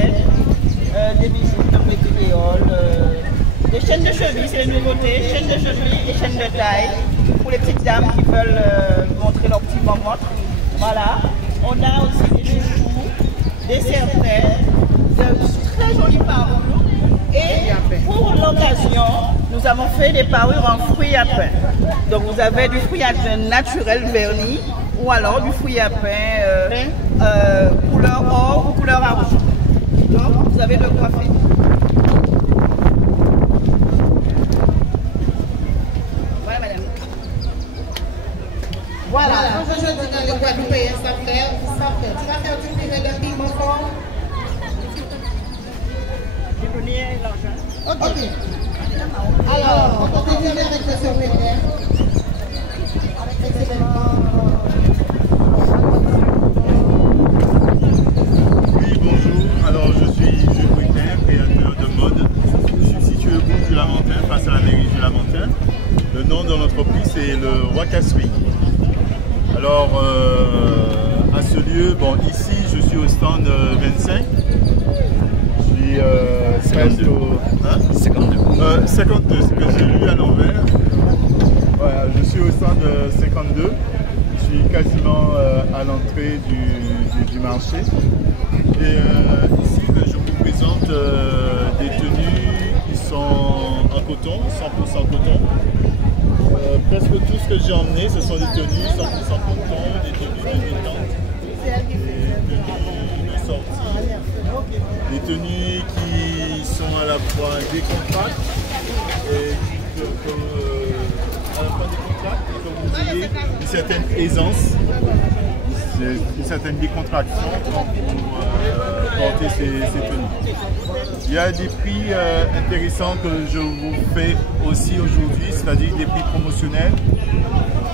des bijoux comme les vidéoles, des chaînes de cheville, c'est une nouveauté, chaînes de cheville et chaînes de taille pour les petites dames qui veulent montrer leur petit ventre. Voilà. On a aussi des chouchous, des serpents, de très jolies parures. Et pour l'occasion, nous avons fait des parures en fruits à pain. Donc vous avez du fruit à pain naturel verni ou alors du fruit à pain couleur or ou couleur argent. Donc vous avez de quoi faire. Voilà madame. Voilà, quand je dis dans le Guadeloupe, ça fait. Tu vas faire du purée de piment fort. Je vais donner l'argent. Ok. Alors, on continue avec le secrétaire. Avec les événements. Oui, bonjour. Alors, je suis Jules Britain, créateur de mode. Je suis situé au bourg du Lamentin, face à la mairie du Lamentin. Le nom de l'entreprise, c'est le Roi Casserie. Alors, à ce lieu, bon, ici, je suis au stand 25. 52. Hein 52. 52, c'est que j'ai lu à l'envers. Voilà, je suis au stand 52. Je suis quasiment à l'entrée du marché. Et ici, je vous présente des tenues qui sont en coton, 100% coton. Presque tout ce que j'ai emmené, ce sont des tenues 100% coton, des tenues de détente, des tenues de sortie, des tenues qui sont à la fois décontractes et à la fois décontractes et comme vous voyez, une certaine aisance, une certaine décontraction pour porter ces tenues. Il y a des prix intéressants que je vous fais aussi aujourd'hui, c'est-à-dire des prix promotionnels.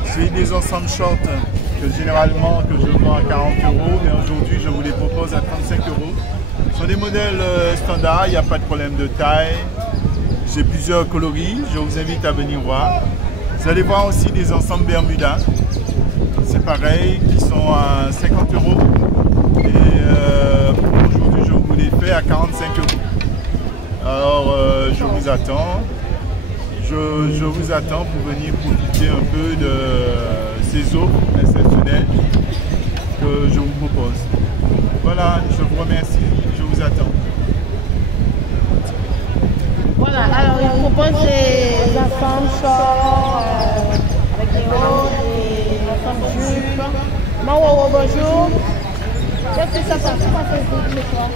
C'est des ensembles shorts que généralement que je vends à 40 €, mais aujourd'hui je vous les propose à 35 €. Ce sont des modèles standards, il n'y a pas de problème de taille. J'ai plusieurs coloris, je vous invite à venir voir. Vous allez voir aussi des ensembles Bermuda. C'est pareil, qui sont à 50 €. Et aujourd'hui je vous les fais à 45 €. Alors je vous attends. Je vous attends pour venir profiter un peu de ces offres exceptionnelles que je vous propose. Voilà, je vous remercie, je vous attends. Voilà, alors il propose des ensembles shorts avec des hauts, des ensembles jupes. Maman, bonjour. Qu'est-ce que ça fait? Pourquoi c'est vide le soir?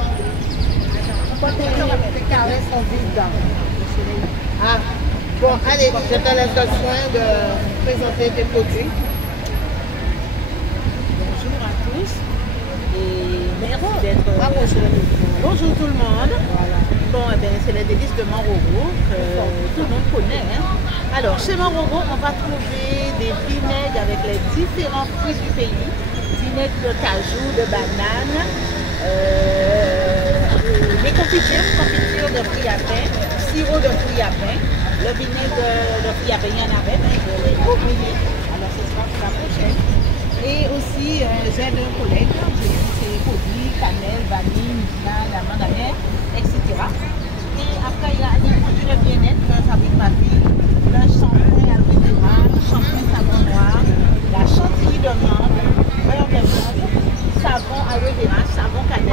Pourquoi tes carrés sont vides? Ah, bon, allez, je te laisse le soin de présenter tes produits. Bonjour à tous et merci d'être bonjour tout le monde. Bon, eh bien, c'est les délices de Mororo que tout le monde connaît. Hein. Alors, chez Mororo, on va trouver des vinaigres avec les différents fruits du pays. Vinaigre de cajou, de banane, les confitures de fruits à pain, sirop de fruits à pain. Le vinaigre de fruits à pain, il y en avait, mais je l'ai oublié. Alors, ce sera pour la prochaine. Et aussi, j'ai deux collègues, c'est produits, cannelle, vanille, muscade, amande amère, etc. Et après, il y a des produits de bien-être que fabrique ma fille, le shampoing aloe vera, le shampoing savon noir, la chantilly de menthe, beurre de menthe, savon aloe vera, savon cannelle.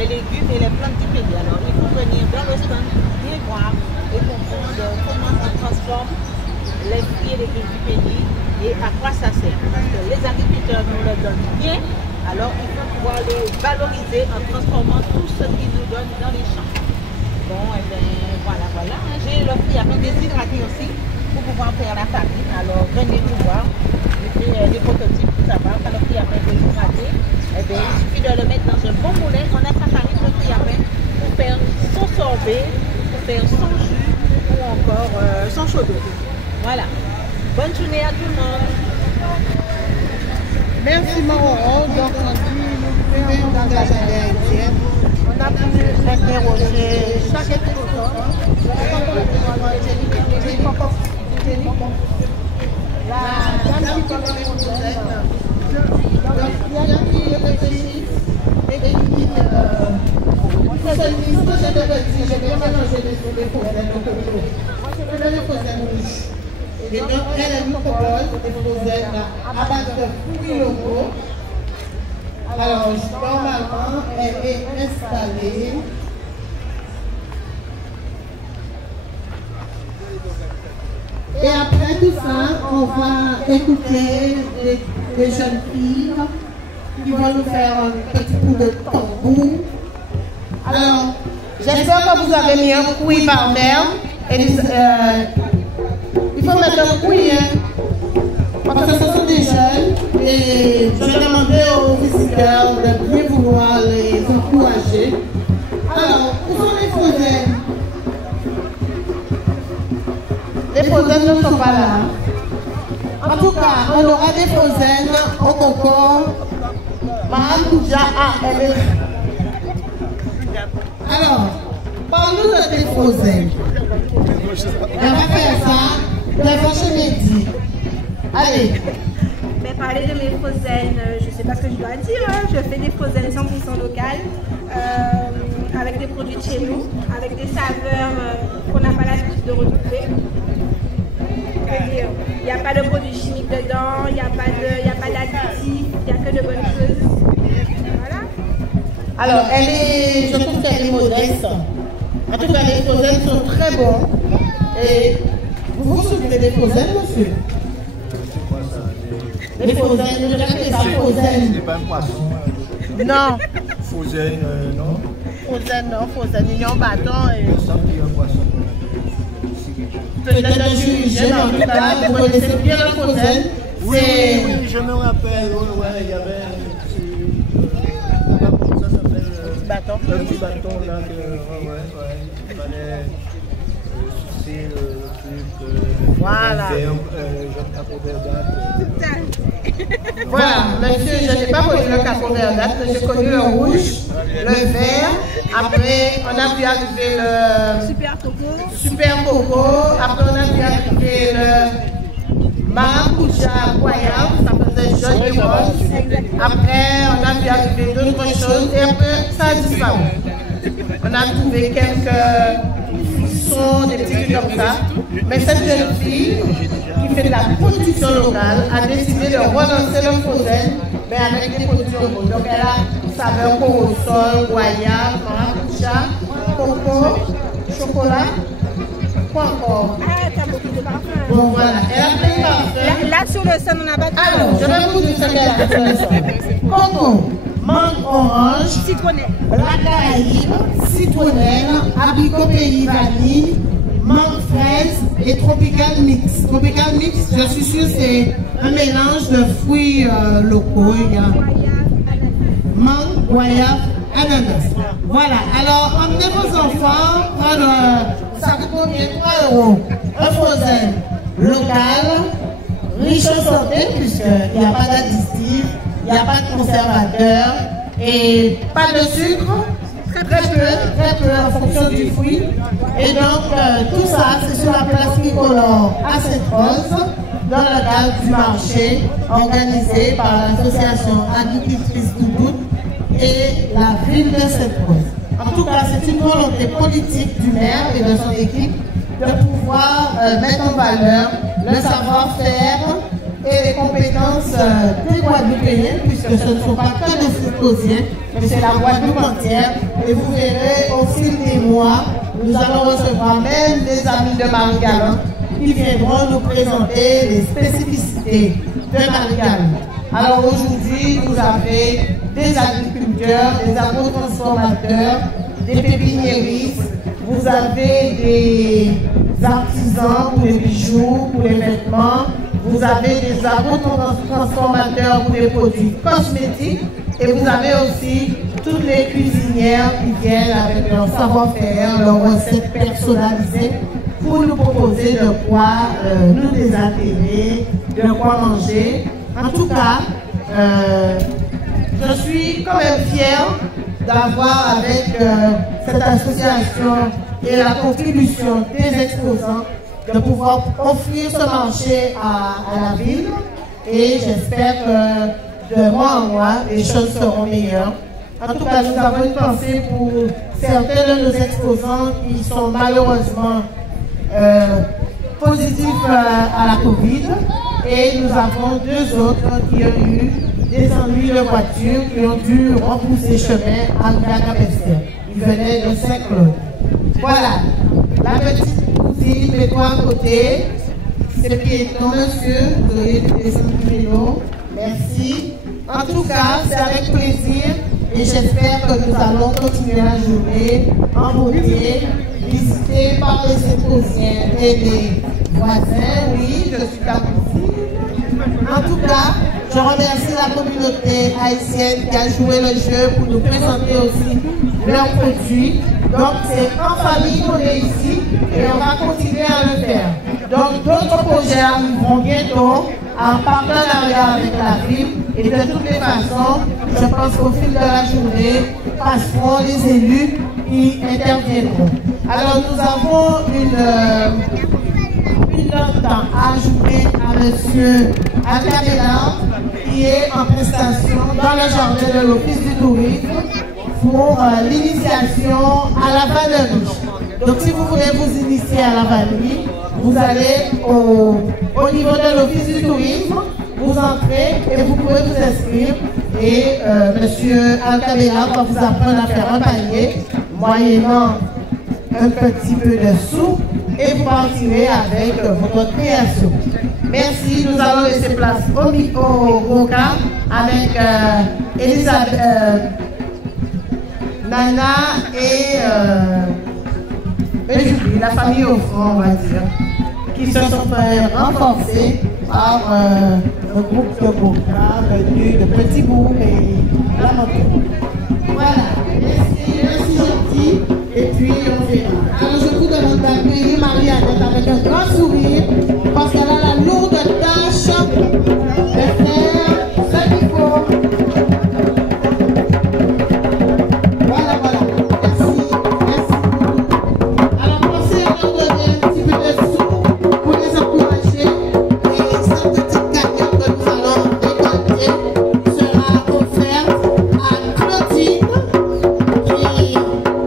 les légumes et les plantes du pays. Alors, il faut venir dans le stand, bien voir et comprendre comment on transforme les fruits et légumes du pays et à quoi ça sert. Parce que les agriculteurs nous le donnent bien, alors il faut pouvoir les valoriser en transformant tout ce qu'ils nous donnent dans les champs. Bon, et bien voilà. J'ai le fruit à pain déshydraté aussi pour pouvoir faire la farine. Alors venez nous voir. J'ai fait des prototypes pour savoir quand le fruit à pain déshydraté, eh bien, il suffit de le mettre dans un bon moulin. On a sa farine de fruit à pain pour faire son sorbet, pour faire son jus ou encore son chaudron. Voilà. Bonne journée à tout le monde. Merci Mauro. Donc on dit nous pouvons dans la journée haïtienne. On a pu interroger chaque exposant. La dame qui connaît mon problème. Donc il y a qui réfléchit et qui dit j'ai bien mélangé les problèmes. Moi je veux les problèmes riches. Et donc, elle nous propose des frozen à base de fruits locaux. Alors, normalement, elle est installée. Et après tout ça, on va écouter les jeunes filles qui vont nous faire un petit coup de tambour. Alors, j'espère que vous avez mis un fruit par terre. Il faut mettre un couille, parce que ce sont des jeunes et je demandais aux visiteurs de bien vouloir les encourager. Alors, où sont les frozen? Les frozen ne sont pas là. En tout cas, on aura des frozen au concours. Mahamouja A.L. Alors, parle-nous de tes frozen. On va faire ça. Allez. Mais parler de mes frozen, je ne sais pas ce que je dois dire. Hein. Je fais des frozen 100% locales, avec des produits de chez nous, avec des saveurs qu'on n'a pas l'habitude de retrouver. Il n'y a pas de produits chimiques dedans, il n'y a pas d'additifs, il n'y a que de bonnes choses. Voilà. Alors, je trouve qu'elle est modeste. En tout cas, les frozen sont très bons. Et vous vous souvenez des frozen, monsieur? Les frozen, je l'appelle ça frozen. C'est pas un poisson. Non. Frozen, non. Frozen, il y a un bâton. Je sens qu'il y a un poisson. Peut-être un juge, en tout cas, vous connaissez bien le frozen. Oui, je me rappelle, il y avait ça s'appelle bâton. Un petit bâton là, il fallait sucer le truc. Voilà. Voilà, monsieur, je n'ai pas connu le capot verdâtre, mais j'ai connu le rouge, le vert. Après, on a pu arriver le super coco. Après, on a pu arriver le maracuja royal, ça faisait jaune et rose. Après, on a pu arriver d'autres choses et après, ça a disparu. On a trouvé quelques frissons, des petits trucs comme ça. Mais cette jeune fille qui fait de la production locale a décidé de relancer le frozen, mais avec des produits locaux. Donc elle a saveur corosol, guayave, maracuja, coco, chocolat. Quoi encore? Ah, t'as beaucoup de parfums. Bon voilà, elle a plein de parfums. Là sur le sol, on n'a pas tout. Alors, je vais vous dire ce qu'elle a sur le sol. Coco, mangue orange, citronnelle, la Caraïbe, citronnelle, abricot pays vanille, mangue fraise et tropical mix. Tropical mix, je suis sûre c'est un mélange de fruits locaux. Il y a mangue, guayave, ananas. Voilà, alors emmenez vos enfants prendre, ça coûte combien? 3 €. Un frozen local, riche en santé, puisqu'il n'y a pas d'additifs, il n'y a pas de conservateur et pas de sucre, très peu en fonction du fruit. Et donc tout ça, c'est sur la place Nicolore à Sainte-Rose, dans le cadre du marché organisé par l'association agricultrice du Bout et la ville de Sainte-Rose. En tout cas, c'est une volonté politique du maire et de son équipe de pouvoir mettre en valeur le savoir-faire et les compétences des Guadeloupéens, puisque ce ne sont pas que des Symposiens, mais c'est la Guadeloupe entière. Et vous verrez au fil des mois, nous allons recevoir même des amis de Marie-Galante qui viendront nous présenter les spécificités de Marie-Galante. Alors aujourd'hui, vous avez des agriculteurs, des agrotransformateurs, des pépiniéristes, vous avez des artisans pour les bijoux, pour les vêtements, vous avez des agrotransformateurs pour les produits cosmétiques et vous avez aussi toutes les cuisinières qui viennent avec leur savoir-faire, leurs recettes personnalisées pour nous proposer de quoi nous désaltérer, de quoi manger. En tout cas, je suis quand même fière d'avoir avec cette association et la contribution des exposants de pouvoir offrir ce marché à la ville et j'espère que de mois en mois les choses seront meilleures. En tout cas, nous avons une pensée pour certains de nos exposants qui sont malheureusement positifs à la Covid et nous avons deux autres qui ont eu des ennuis de voiture qui ont dû repousser chemin à Cap-Esther. Ils venaient de Saint-Claude. Voilà, la petite cousine, mets-toi à côté. C'est piéton, monsieur. Vous aurez des vélo. Merci. En tout cas, c'est avec plaisir et j'espère que nous allons continuer la journée en beauté, visitée par les symposiens et les voisins. Oui, je suis ta cousine. En tout cas, je remercie la communauté haïtienne qui a joué le jeu pour nous présenter aussi leurs produits. Donc c'est en famille qu'on est ici et on va continuer à le faire. Donc d'autres projets arriveront bientôt en partenariat avec la ville et de toutes les façons, je pense qu'au fil de la journée, passeront les élus qui interviendront. Alors nous avons une note à ajouter à M. Alcabella qui est en prestation dans le jardin de l'Office du tourisme pour l'initiation à la vannerie. Donc si vous voulez vous initier à la vannerie, vous allez au niveau de l'Office du tourisme, vous entrez et vous pouvez vous inscrire et M. Alcabella va vous apprendre à faire un panier moyennant un petit peu de sous et vous partirez avec votre création. Merci, nous allons laisser place au Roca avec Elisabeth, Nana et la famille au front, on va dire, qui se sont fait renforcer par le groupe de Roca venu de Petit Bourg et la moto. Voilà, merci gentil, et puis on verra. Alors je vous demande d'accueillir Marie-Annette avec un grand sourire, parce qu'elle a la lourde tâche de faire ce qu'il faut. Voilà, merci, merci beaucoup. Alors pensez à leur donner un petit peu de sous pour les encourager, et cette petite cagnotte que nous allons récolter sera offerte à Claudine,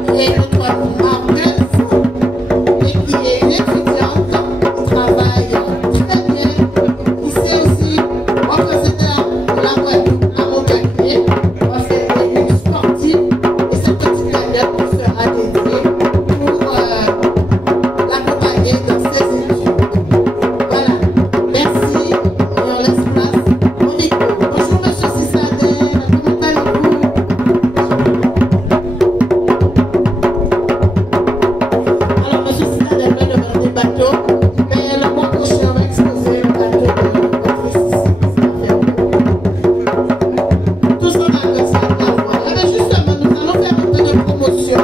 qui est notre marqueuse et qui est une étudiante qui travaille très bien, qui sait aussi représenter la Guadeloupe à Montpellier, parce qu'elle est une sportive et cette petite cagnotte sera dédiée pour l'accompagner dans ses études. Voilà, merci et on laisse place au micro. Bonjour monsieur Cisadel, comment allez-vous? Alors, monsieur Cisadel m'a demandé bateau, mais le mois prochain, on va exposer le bateau de votre fils. Tout ce qu'on a fait, c'est à la voix. Mais justement, nous allons faire un peu de promotion.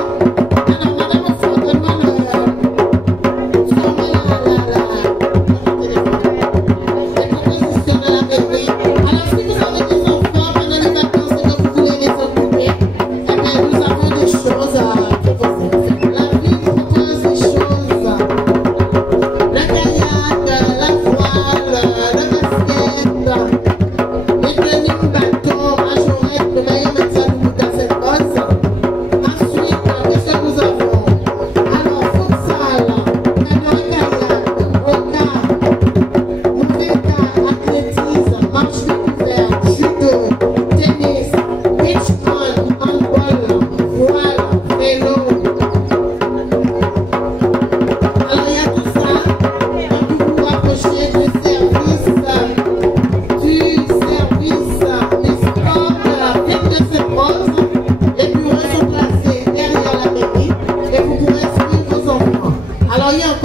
Alors, madame, on fait vraiment les propositions de la mairie. Alors, si vous avez des enfants pendant les vacances et que vous voulez les occuper, eh bien, nous avons des choses à proposer. La ville propose des choses. Le kayak, la voile, le basket, les tenues bateau, majorette, le meilleur médecin dans cette cause. Ensuite,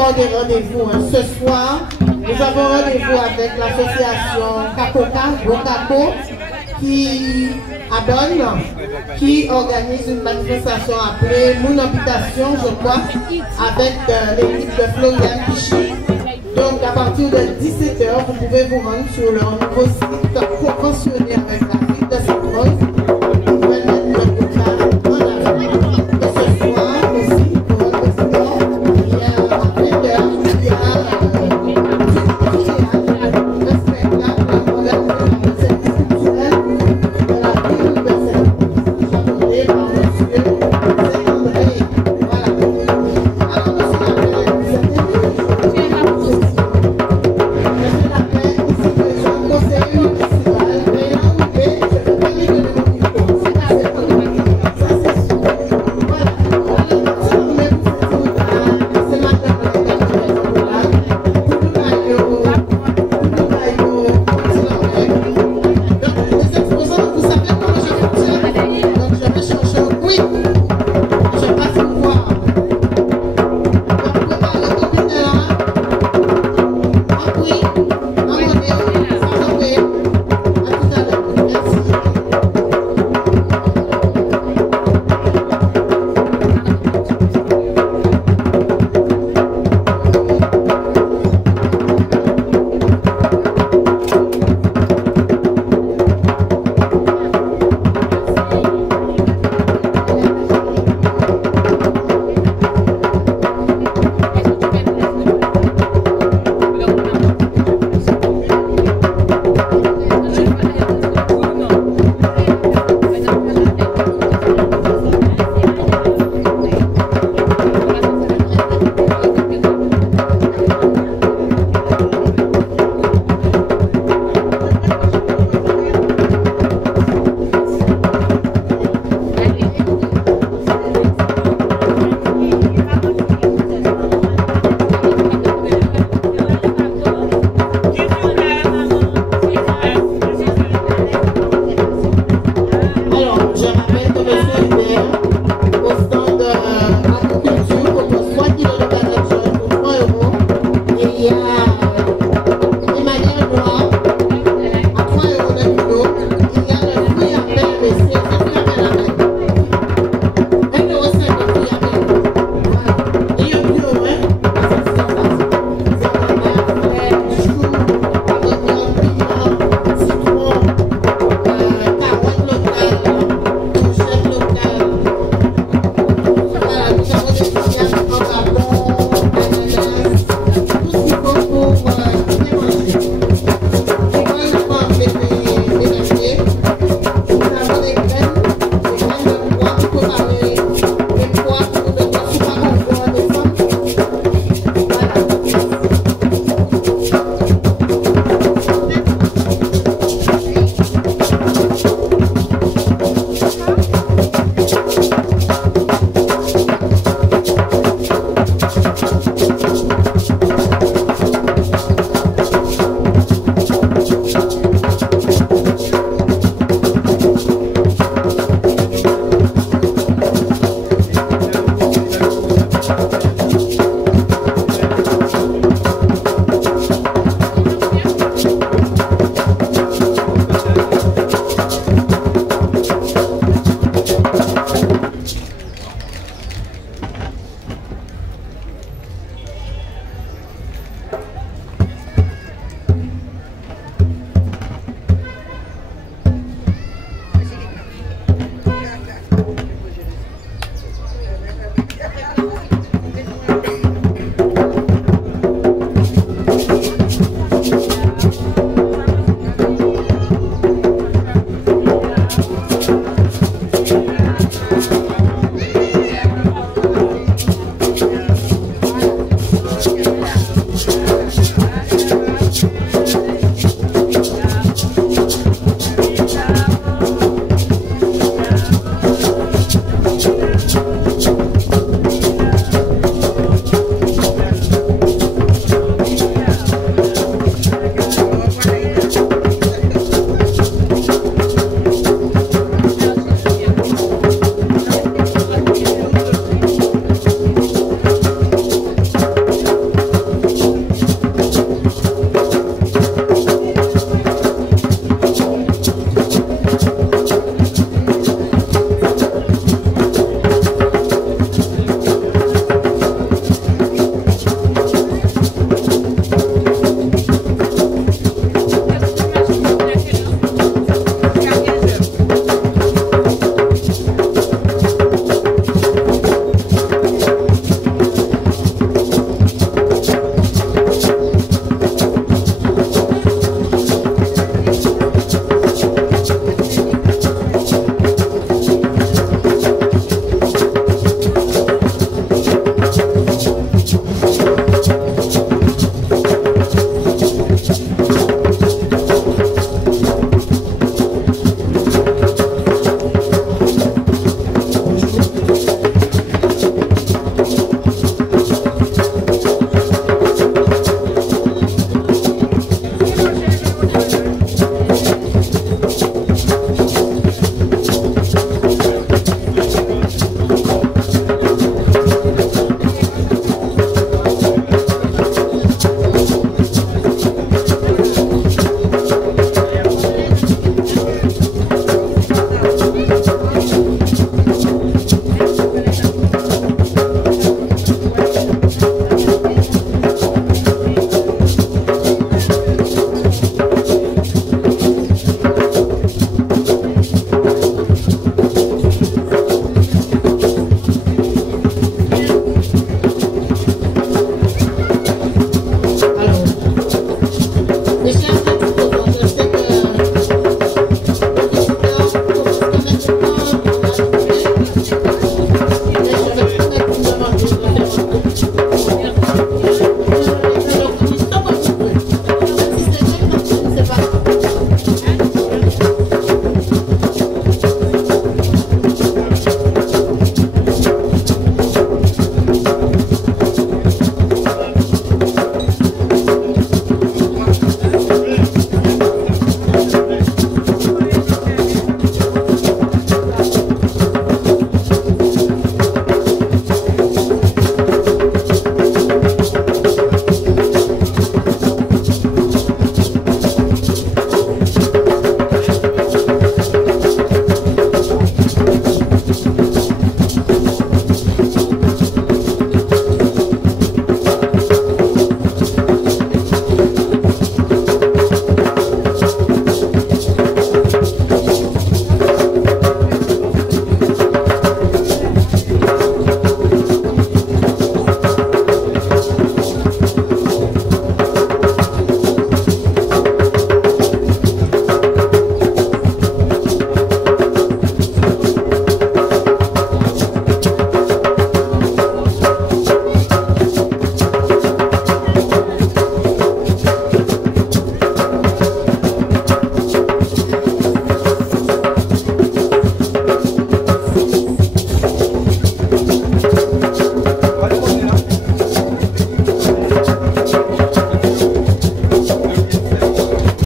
encore des rendez-vous. Hein. Ce soir, nous avons rendez-vous avec l'association Cacoca, qui adonne, qui organise une manifestation appelée Mon Habitation, je crois, avec l'équipe de Florian Pichy. Donc à partir de 17h, vous pouvez vous rendre sur leur nouveau site conventionné avec la ville de